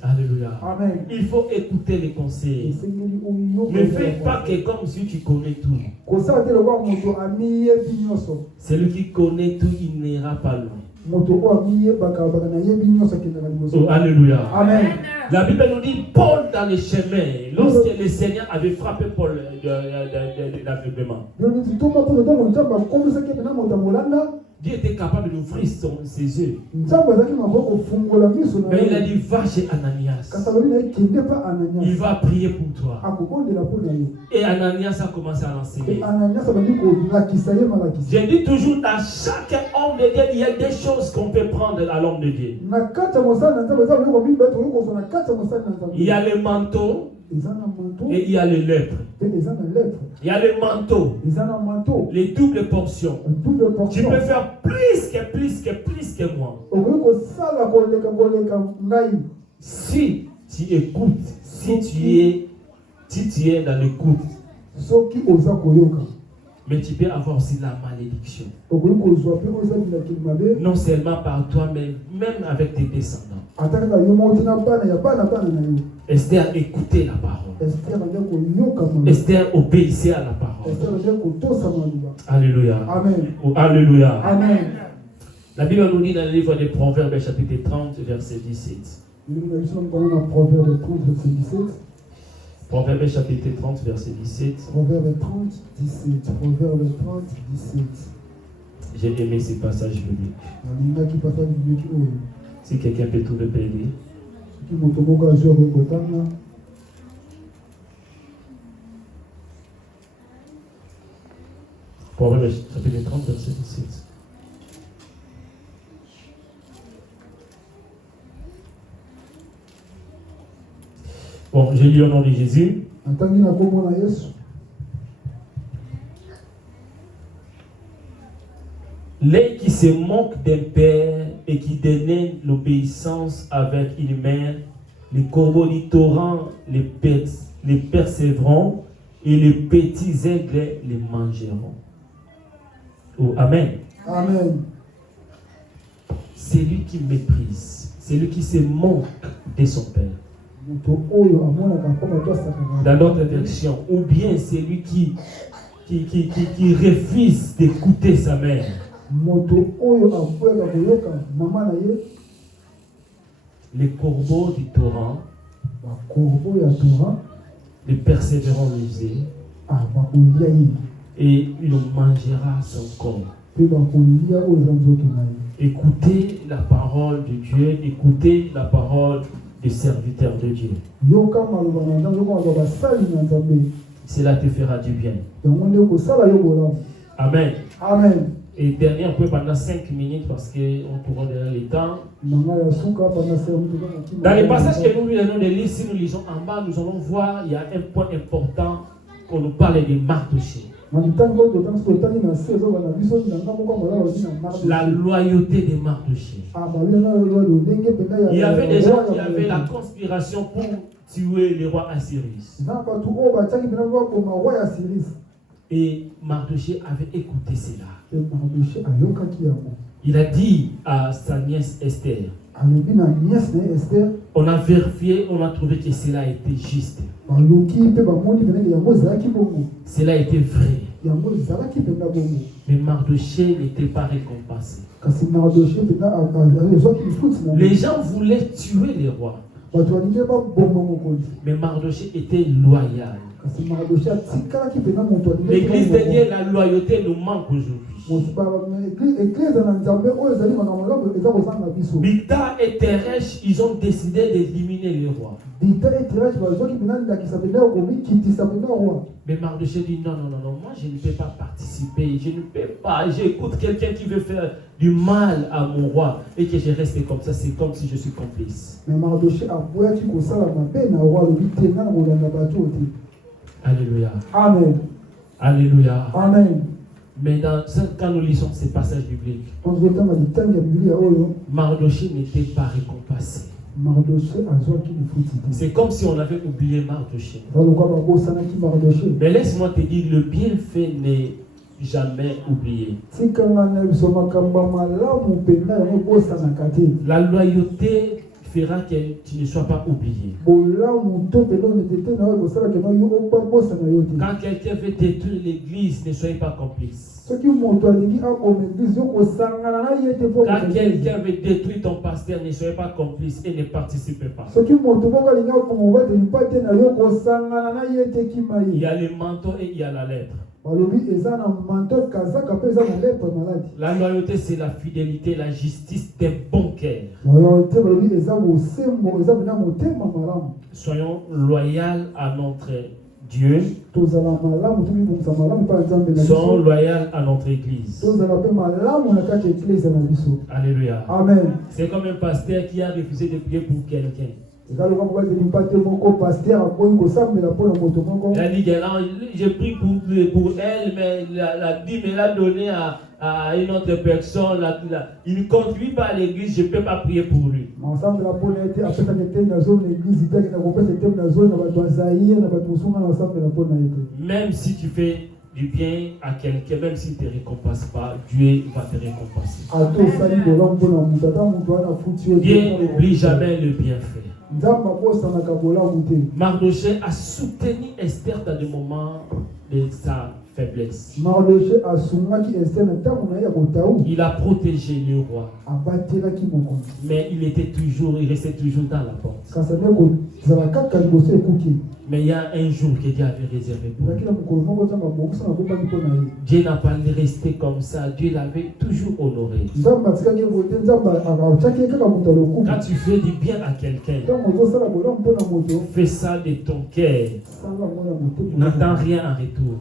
Alléluia. Amen. Il faut écouter les conseils. Ne fais pas que comme si tu connais tout. Celui qui connaît tout, il n'ira pas loin. Oh, alléluia. Amen. La Bible nous dit Paul dans les chemins, lorsque le Seigneur avait frappé Paul de l'aveuglement. Dieu était capable d'ouvrir ses yeux. Mais il a dit va chez Ananias. Il va prier pour toi. Et Ananias a commencé à l'enseigner. Je dis toujours, dans chaque homme de Dieu, il y a des choses qu'on peut prendre à l'homme de Dieu. Il y a le manteau. Et il y a le lèpre. Il y a le manteau. Les doubles portions. Tu peux faire plus que moi. Si tu écoutes, si tu es dans l'écoute, mais tu peux avoir aussi la malédiction. Non seulement par toi, mais même avec tes descendants. Esther écoutait la parole. Esther obéissait à la parole. Alléluia. Amen. Oh, alléluia. Amen. La Bible nous dit dans le livre des Proverbes, chapitre 30, verset 17. Proverbes chapitre 30, verset 17. Proverbes 30, 17. Proverbes 30, 17. J'ai aimé ces passages bibliques. Si quelqu'un peut trouver Péli. Proverbes chapitre 30, verset 17. Bon, je lis au nom de Jésus. atangi na kombo na Yesu. Les qui se moquent d'un père et qui dénient l'obéissance avec une mère, les corbeaux du torrent les persévreront et les petits aigles les mangeront. Oh, amen. Amen. C'est lui qui méprise, c'est lui qui se moque de son père. Moto oyo amonaka koma to sakana. Dans notre version, ou bien c'est lui qui refuse d'écouter sa mère. Moto oyo apoya koyoka mama na ye. Les corbeaux du torrent, Ba korbo ya Torah les persévérants musées, ba kolia ye. et il mangera son corps. Pe ba kolia oyo za nzoto na ye. Écoutez la parole de Dieu, écoutez la parole des serviteurs de Dieu. Yoka maloba na nzambe yoka maloba basali na nzambe. Cela te fera du bien. Yango nde kosala yo bolamu. Amen. Amen. Et dernier un peu pendant 5 minutes parce qu'on court derrière le temps. Nanga ya suka pana sera mutu kama kima. Dans les passages que nous lisons de lire, si nous lisons en bas, nous allons voir il y a un point important qu'on nous parle de Mardoché. La loyauté de Mardoché. Il y avait des gens qui avaient la conspiration pour tuer le roi Assyrus. Et Mardoché avait écouté cela. Il a dit à sa nièce Esther, on a vérifié, on a trouvé que cela était juste. Cela était vrai. Mais Mardoché n'était pas récompensé. Les gens voulaient tuer les rois. Mais Mardoché était loyal. L'église de Dieu, la loyauté nous manque aujourd'hui. Bigta et Teresh, ils ont décidé d'éliminer les rois. Mais Mardoché dit non, moi je ne peux pas participer, je ne peux pas, j'écoute quelqu'un qui veut faire du mal à mon roi et que je reste comme ça, c'est comme si je suis complice. Alléluia. Amen. Alléluia. Amen. Mais quand nous lisons ces passages bibliques, Mardoché n'était pas récompensé. C'est comme si on avait oublié Mardoché. Mais laisse-moi te dire, le bienfait n'est jamais oublié. La loyauté fera que tu ne sois pas oublié. Quand quelqu'un veut détruire l'église, ne soyez pas complice. Quand quelqu'un veut détruire ton pasteur, ne soyez pas complice et ne participez pas. Il y a le manteau et il y a la lettre. La loyauté, c'est la fidélité, la justice d'un bon cœur. Soyons loyaux à notre Dieu. Soyons loyaux à notre église. Alléluia. Amen. C'est comme un pasteur qui a refusé de prier pour quelqu'un. Il a dit, je prie pour elle, mais la dîme elle a donné à une autre personne. Il ne contribue pas à l'église, je ne peux pas prier pour lui. Même si tu fais du bien à quelqu'un, même s'il ne te récompense pas, Dieu va te récompenser. Dieu n'oublie jamais le bienfait. Mardoché a soutenu Esther dans le moment de sa faiblesse. Il a protégé le roi. Mais il restait toujours dans la porte. Mais il y a un jour que Dieu avait réservé pour lui. Dieu n'a pas resté comme ça. Dieu l'avait toujours honoré. Quand tu fais du bien à quelqu'un, fais ça de ton cœur. N'attends rien en retour.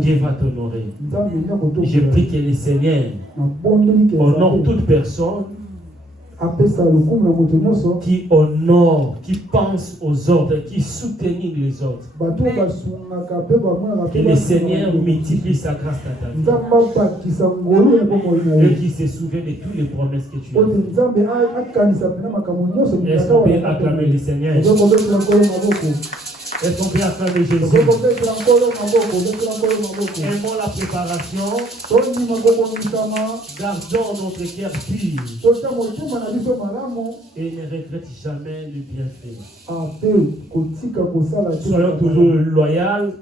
Dieu va t'honorer. Je prie que le Seigneur honore toute personne qui honore, qui pense aux ordres, qui soutenit les autres. Que le Seigneur multiplie sa grâce dans ta vie et qui se souvient de toutes les promesses que tu as faites. Est-ce qu'on peut acclamer le Seigneur? Est-ce qu'on peut acclamer Jésus? Aimons la préparation. Gardons notre cœur pur. Et ne regrette jamais le bienfait. Soyons toujours loyaux.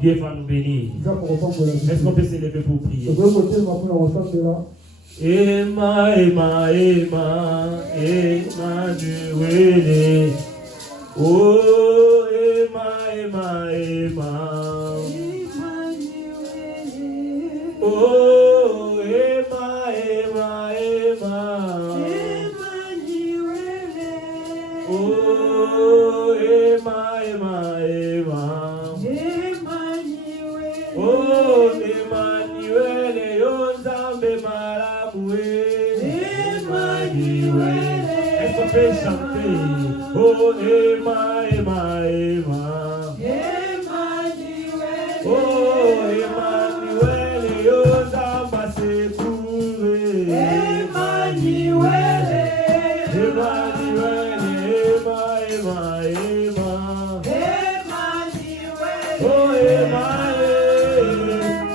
Dieu va nous bénir. Est-ce qu'on peut se lever pour prier? Emma, Emma, Emma, Emmanuel. Oh, Emma, Emma, Emma. Oh, Emma, Emma, Emma. Oh, Emma, Emma, Emma. Oh, Emmanuel, Yonzambe Malamoué. Emmanuel. Est-ce qu'on peut chanter? Oh, Emma, Emma, Emma. Oh, Emmanuel, Yonzamba Sekoué. Emmanuel, Emma, Emma, Emma. Oh, Emmanuel,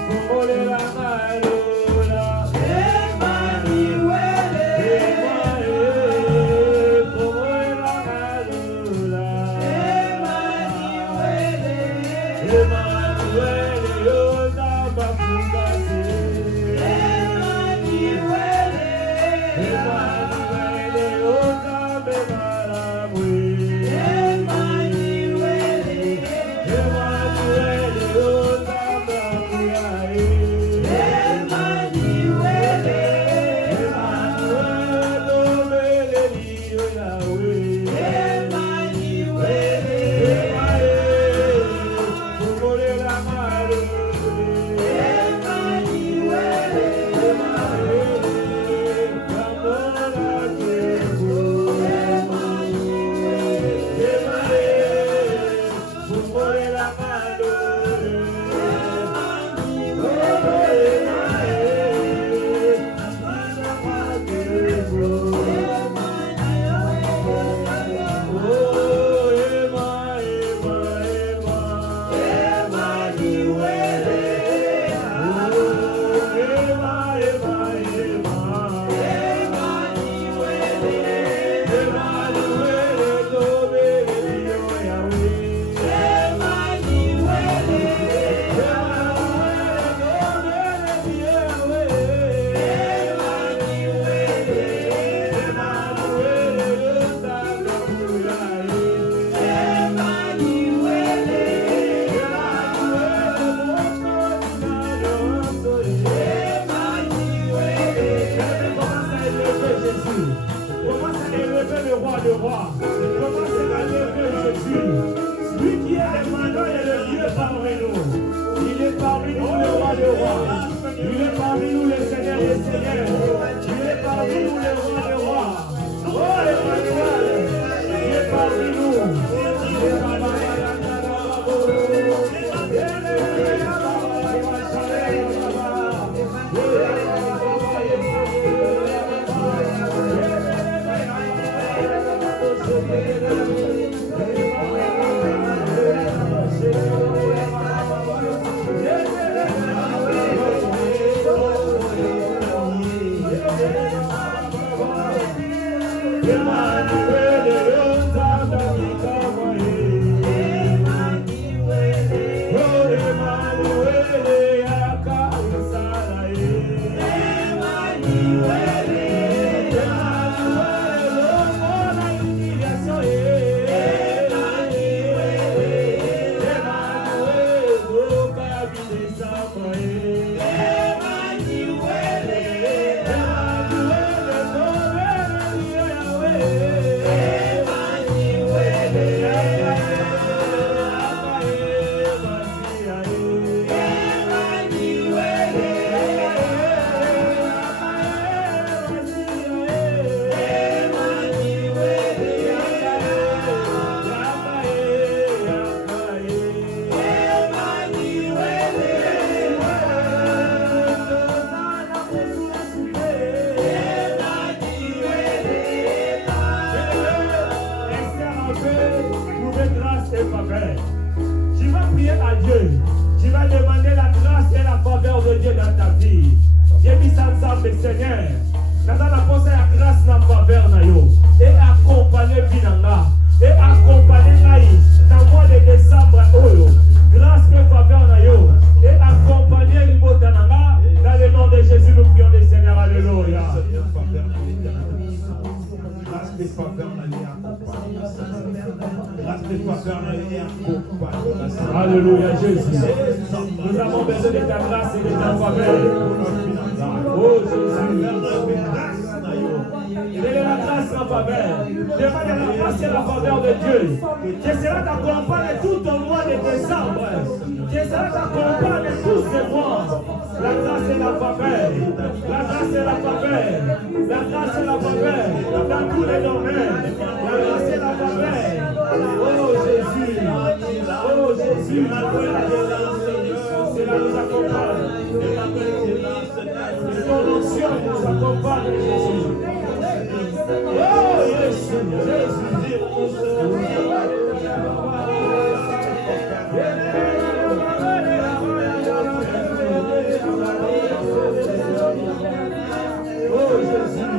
como le la malola. Emmanuel, como le la malola. Emmanuel, yo namba fugase. Emmanuel, yo nambe maramwe. Dieu. Tu vas demander la grâce et la faveur de Dieu dans ta vie. J'ai mis ça ensemble, Seigneur. Dans la pensée, la grâce et la faveur na yo. Et accompagner Binanga. Et accompagner Naï. Dans le mois de décembre, Oyo. Grâce et faveur na yo. Et accompagner Libotananga. Dans le nom de Jésus, nous prions le Seigneur. Alléluia. Grâce et faveur na yo. Grâce et faveur na yo. Alléluia, Jésus. Nous avons besoin de ta grâce et de ta faveur. Oh Jésus. Quelle est la grâce et la faveur? Demande la grâce et la faveur de Dieu. Que cela t'accompagne tout au mois de décembre. Que cela t'accompagne tous ces mois. La grâce et la faveur. La grâce et la faveur. La grâce et la faveur. Dans tous les domaines. La grâce et la faveur. Oh Jésus. Oh Jésus. Cela nous accompagne. Ton onction nous accompagne, Jésus. Oh, Jésus, Jésus. Oh, Jésus.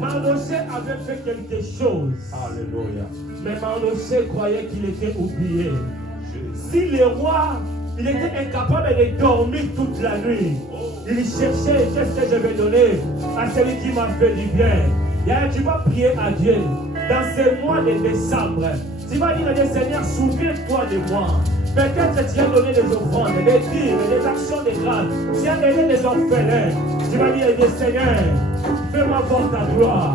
Mardochée avait fait quelque chose. Alléluia. Mais Mardochée croyait qu'il était oublié. Si le roi, il était incapable de dormir toute la nuit, il cherchait qu'est-ce que je vais donner à celui qui m'a fait du bien. Tu vas prier à Dieu dans ce mois de décembre. Tu vas dire à Dieu, Seigneur, souviens-toi de moi. Peut-être tu as donné des offrandes, des dîmes, des actions de grâce. Tu as donné des orphelins. Tu vas dire à Dieu, Seigneur, fais-moi voir ta gloire.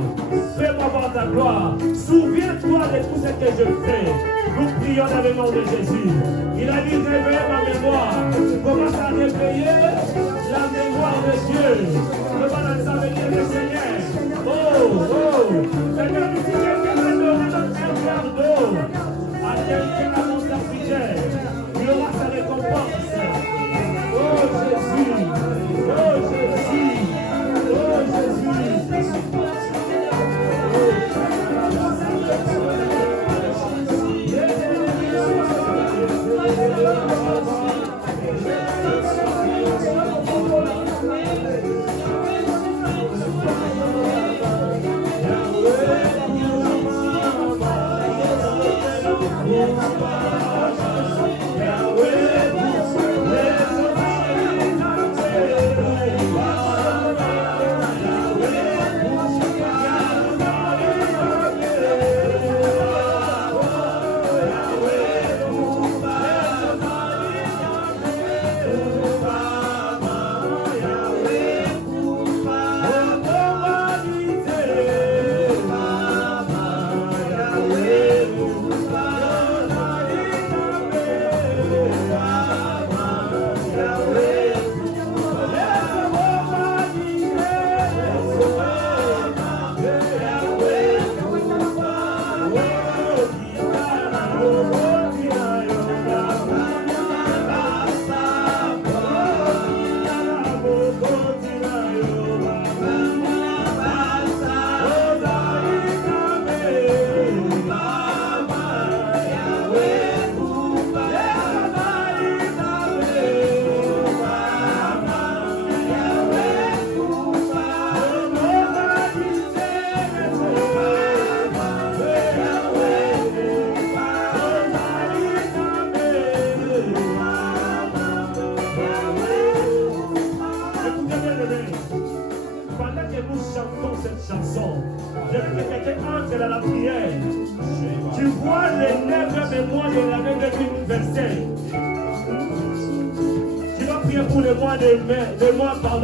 Fais-moi voir ta gloire. Souviens-toi de tout ce que je fais. Nous prions dans le nom de Jésus. Il a dit, réveille ma mémoire. Commence à réveiller la mémoire de Dieu. Demande à sa venir le Seigneur. Oh. Seigneur, si quelqu'un a donné un verre d'eau à quelqu'un à mon serviteur, il aura sa récompense. Oh Jésus. Oh Jésus. Oh Jésus.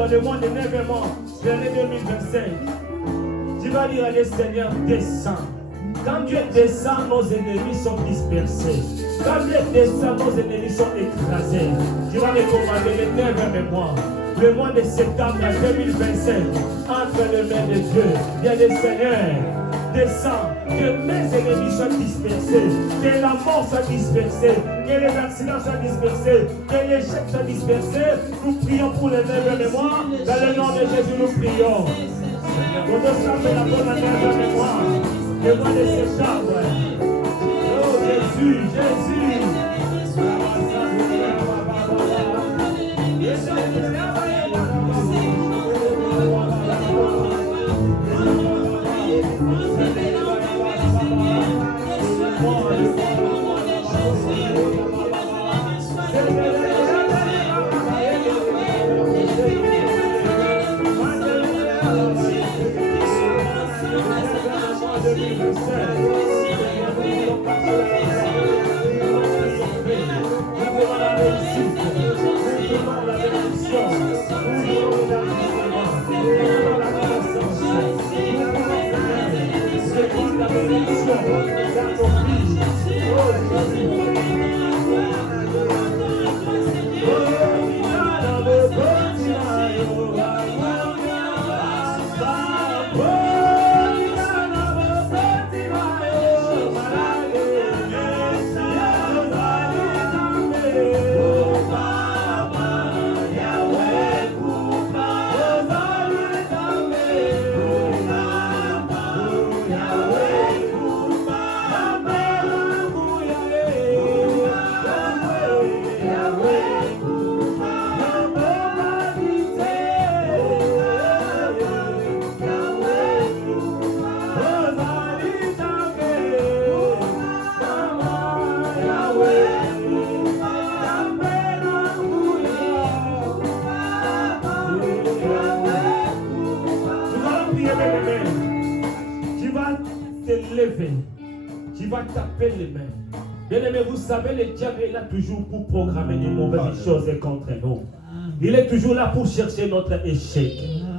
Le mois de l'événement de l'année 2025, tu vas dire à Dieu, Seigneur, descends. Quand Dieu descend, nos ennemis sont dispersés. Quand Dieu descend, nos ennemis sont écrasés. Tu vas recommander le 9e mois, le mois de septembre 2025, entre les mains de Dieu. Viens le Seigneur, descends, que mes ennemis soient dispersés, que la mort soit dispersée, que les accidents soient dispersés, que l'échec soit dispersé. Nous prions pour les 9e mois. Dans le nom de Jésus, nous prions. Nous te savons la bonne année de mémoire. Le mois de septembre. Oh Jésus, Jésus. bien-aimé, tu vas te lever. Tu vas taper les mains. Bien-aimé, vous savez, le diable est là toujours pour programmer des mauvaises choses contre nous. Il est toujours là pour chercher notre échec.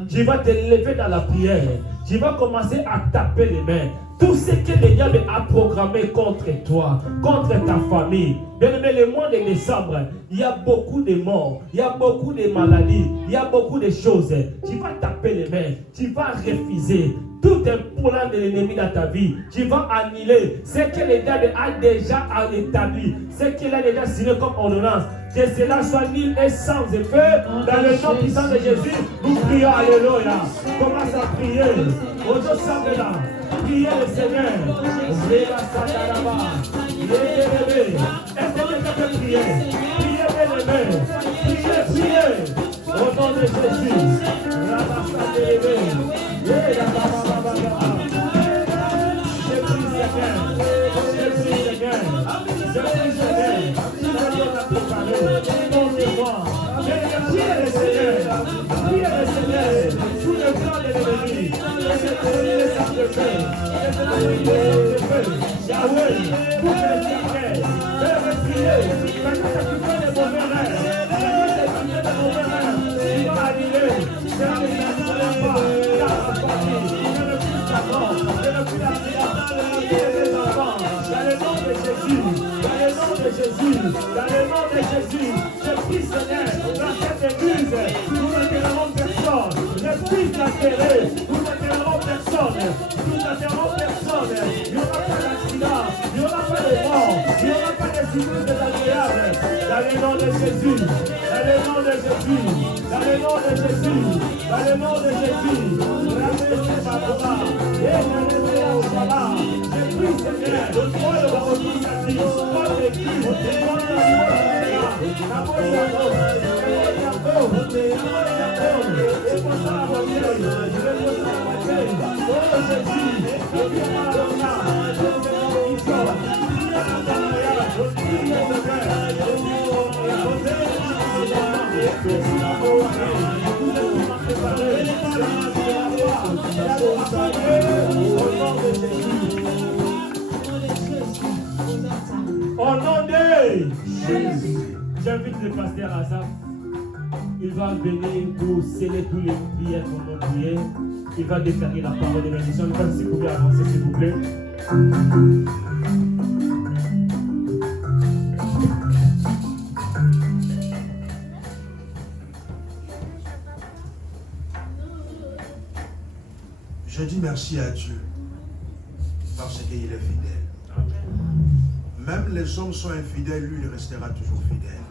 Tu vas te lever dans la prière. Tu vas commencer à taper les mains. Tout ce que le diable a programmé contre toi, contre ta famille. Bien-aimé, le mois de décembre, il y a beaucoup de morts, il y a beaucoup de maladies, il y a beaucoup de choses. Tu vas taper les mains, tu vas refuser tout un plan de l'ennemi dans ta vie. Tu vas annuler ce que le diable a déjà établi, ce qu'il a déjà signé comme ordonnance. Que cela soit nul et sans effet. Dans le nom puissant de Jésus, nous prions. Alléluia. Commence à prier. Aujourd'hui, ça là. Priez le Seigneur. Ouvrez la salle est-ce que quelqu'un peut prier? Priez les mains. Priez. Au nom de Jésus. Je prie Seigneur. Priez le Seigneur, sous le plan de l'ennemi. Yahweh, pour le Seigneur, fais prier, parce que tu fais des mauvais rêves. Tu vas annuler, c'est un message de la foi, dans la famille, dans le fils d'avant, dans le fils d'avant, des enfants, dans le nom de Jésus, dans le nom de Jésus, dans le nom de Jésus. Je prie Seigneur, dans cette église, nous n'atterrons personne. Je prie l'atterrer, nous n'atterrons personne. Nous n'atterrons personne. Il n'y aura pas d'accident, il n'y aura pas de mort, il n'y aura pas de surprises désagréables. Dans le nom de Jésus, dans le nom de Jésus, dans le nom de Jésus, dans le nom de Jésus. Ramène ma voix, et ramène au sabbat. Je prie Seigneur, moi le baptême sacré, moi l'église, moi la au nom de Jésus, j'invite le pasteur Azam. Il va venir pour sceller tous les prières qu'on a priées. Il va déclarer la parole de bénédiction. Si vous pouvez avancer, s'il vous plaît. Je dis merci à Dieu parce qu'il est fidèle. Même les hommes sont infidèles, lui il restera toujours fidèle.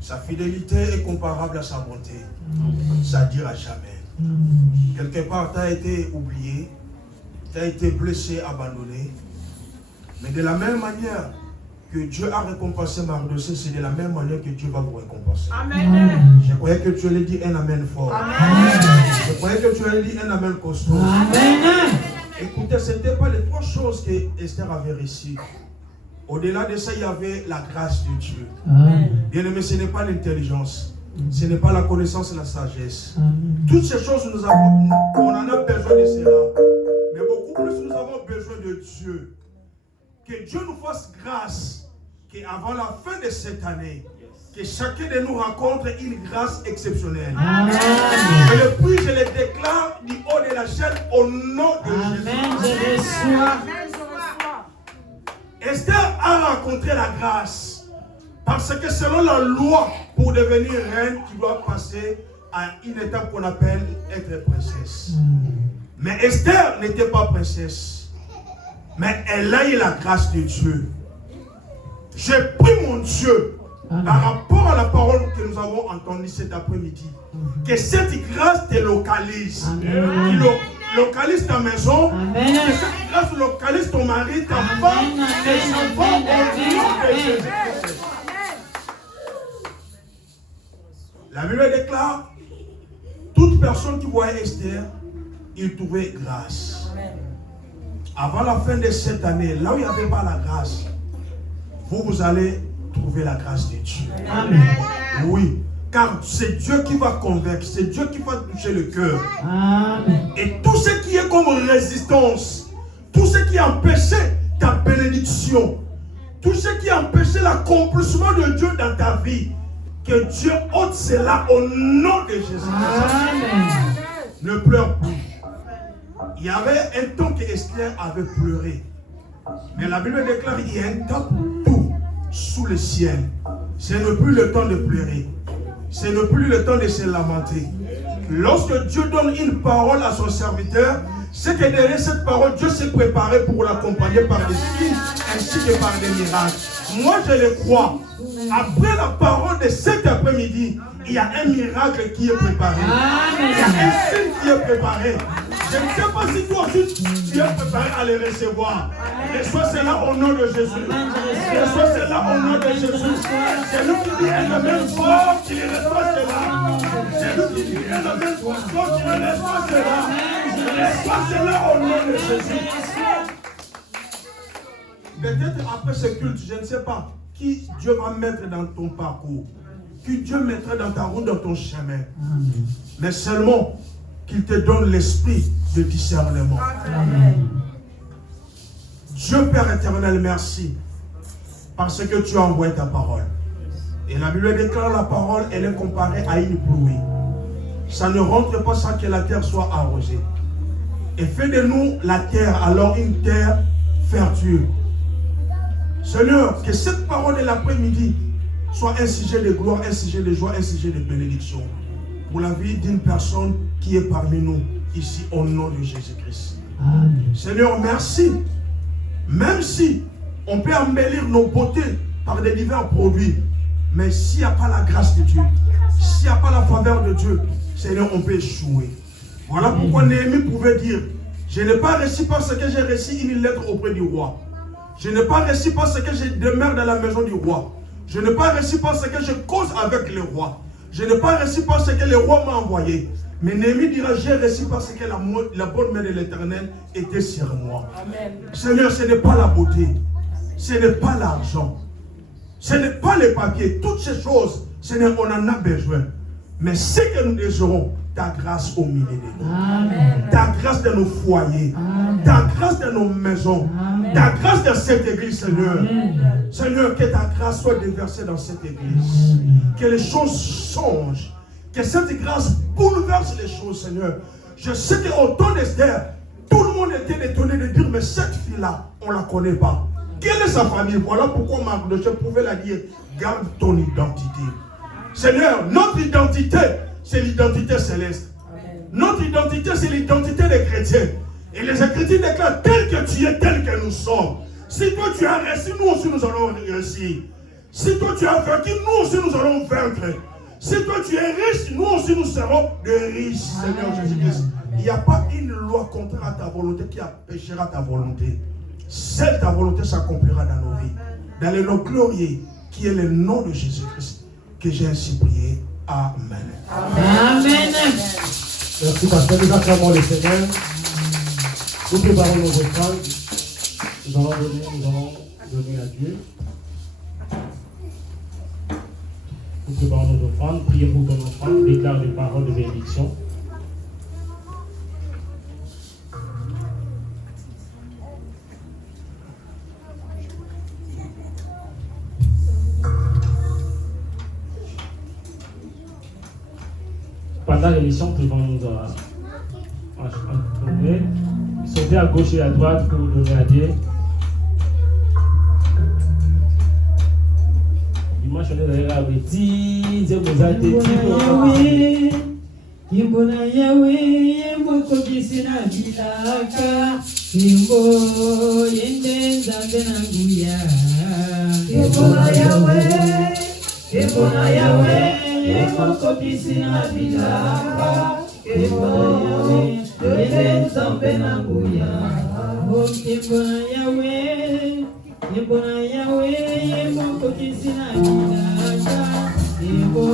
Sa fidélité est comparable à sa bonté. Ça dira jamais. Quelque part, tu as été oublié, tu as été blessé, abandonné. Mais de la même manière que Dieu a récompensé Mardochée, c'est de la même manière que Dieu va vous récompenser. Amen. Je croyais que tu allais dire un amen fort. Amen. Je croyais que tu allais dire un amen costaud. Amen. Écoutez, ce n'était pas les trois choses que Esther avait réussies. Au-delà de ça, il y avait la grâce de Dieu. Bien aimé, ce n'est pas l'intelligence, ce n'est pas la connaissance et la sagesse. Toutes ces choses, on en a besoin de cela. Mais beaucoup plus, nous avons besoin de Dieu. Que Dieu nous fasse grâce, qu'avant la fin de cette année, que chacun de nous rencontre une grâce exceptionnelle. Amen. Et depuis, je le déclare du haut de la chaîne au nom de Jésus. Esther a rencontré la grâce parce que selon la loi, pour devenir reine, tu dois passer à une étape qu'on appelle être princesse. Mais Esther n'était pas princesse, mais elle a eu la grâce de Dieu. Je prie mon Dieu, par rapport à la parole que nous avons entendue cet après-midi, que cette grâce te localise. Qui localise ta maison, que cette grâce localise ton mari, ta femme, tes enfants, au nom de Jésus. La Bible déclare, toute personne qui voyait Esther, il trouvait grâce. Avant la fin de cette année, là où il n'y avait pas la grâce, vous allez trouver la grâce de Dieu. Amen. Oui, Car c'est Dieu qui va convaincre, c'est Dieu qui va toucher le cœur. Amen. Et tout ce qui est comme résistance, tout ce qui empêchait ta bénédiction, tout ce qui empêchait l'accomplissement de Dieu dans ta vie, que Dieu ôte cela au nom de Jésus. Amen. Ne pleure plus. Il y avait un temps que Esther avait pleuré. Mais la Bible déclare qu'il y a un temps pour tout sous le ciel. Ce n'est plus le temps de pleurer. Ce n'est plus le temps de se lamenter. Lorsque Dieu donne une parole à son serviteur, c'est que derrière cette parole, Dieu s'est préparé pour l'accompagner par des signes ainsi que par des miracles. Moi, je le crois. Après la parole de cet après-midi, il y a un miracle qui est préparé. Il y a un signe qui est préparé. Je ne sais pas si toi aussi tu es préparé à le recevoir. Reçois cela au nom de Jésus. Reçois cela au nom de Jésus. C'est lui qui dit un même fort qui reçoit cela. C'est lui qui dit un même fort qui reçoit cela. Reçois cela au nom de Jésus. Peut-être après ce culte, je ne sais pas qui Dieu va mettre dans ton parcours, qui Dieu mettra dans ta route, dans ton chemin. Mais seulement qu'il te donne l'esprit de discernement. Amen. Dieu Père éternel, merci parce que tu as envoyé ta parole. Et la Bible déclare la parole, elle est comparée à une pluie. Ça ne rentre pas sans que la terre soit arrosée. Et fais de nous la terre, alors une terre fertile. Seigneur, que cette parole de l'après-midi soit un sujet de gloire, un sujet de joie, un sujet de bénédiction pour la vie d'une personne qui est parmi nous ici au nom de Jésus-Christ. Seigneur, merci. Même si on peut embellir nos beautés par des divers produits, mais s'il n'y a pas la grâce de Dieu, s'il n'y a pas la faveur de Dieu, Seigneur, on peut échouer. Voilà pourquoi Néhémie pouvait dire, je n'ai pas reçu parce que j'ai reçu une lettre auprès du roi. Je n'ai pas reçu parce que je demeure dans la maison du roi. Je n'ai pas reçu parce que je cause avec le roi. Je n'ai pas reçu parce que le roi m'a envoyé. Mais Néhémie dira, j'ai reçu parce que la bonne main de l'Éternel était sur moi. Amen. Seigneur, ce n'est pas la beauté. Ce n'est pas l'argent. Ce n'est pas les papiers. Toutes ces choses, Seigneur, on en a besoin. Mais ce que nous désirons, ta grâce au milieu de nous. Amen. Ta grâce dans nos foyers. Amen. Ta grâce dans nos maisons. Amen. Ta grâce dans cette église, Seigneur. Amen. Seigneur, que ta grâce soit déversée dans cette église. Amen. Que les choses changent. Que cette grâce bouleverse les choses, Seigneur. Je sais qu'au temps d'Esther, tout le monde était étonné de dire, mais cette fille-là, on ne la connaît pas. Quelle est sa famille? Voilà pourquoi Mardochée pouvait la dire, garde ton identité. Seigneur, notre identité, c'est l'identité céleste. Amen. Notre identité, c'est l'identité des chrétiens. Et les Écritures déclarent, tel que tu es, tel que nous sommes. Si toi tu as réussi, nous aussi nous allons réussir. Si toi tu as vaincu, nous aussi nous allons vaincre. Si toi tu es riche, nous aussi nous serons des riches, Seigneur Jésus-Christ. Il n'y a pas une loi contraire à ta volonté qui empêchera ta volonté. Seule ta volonté s'accomplira dans nos vies. Dans le nom glorieux qui est le nom de Jésus-Christ, que j'ai ainsi prié. Amen. Amen. Merci pasteur, nous acclamons le Seigneur. Nous préparons nos offrandes. Nous allons donner à Dieu. Nous préparons nos offrandes. Priez pour ton offrande. Déclare des paroles de bénédiction. Pendant l'émission, tout le monde nous a trouvé. Sautez à gauche et à droite pour donner à Dieu. Dimanche, on est d'ailleurs avec Dieu, vous avez été dit. Kimbona Yahweh, Moko Kisina Bilaka, Kimbo Yende Zambenanguya. Kimbona Yahweh, Moko Kisina Bilaka, Kimbo Yende Zambenanguya. Kimbona Yahweh, Moko Kisina Bilaka, Kimbo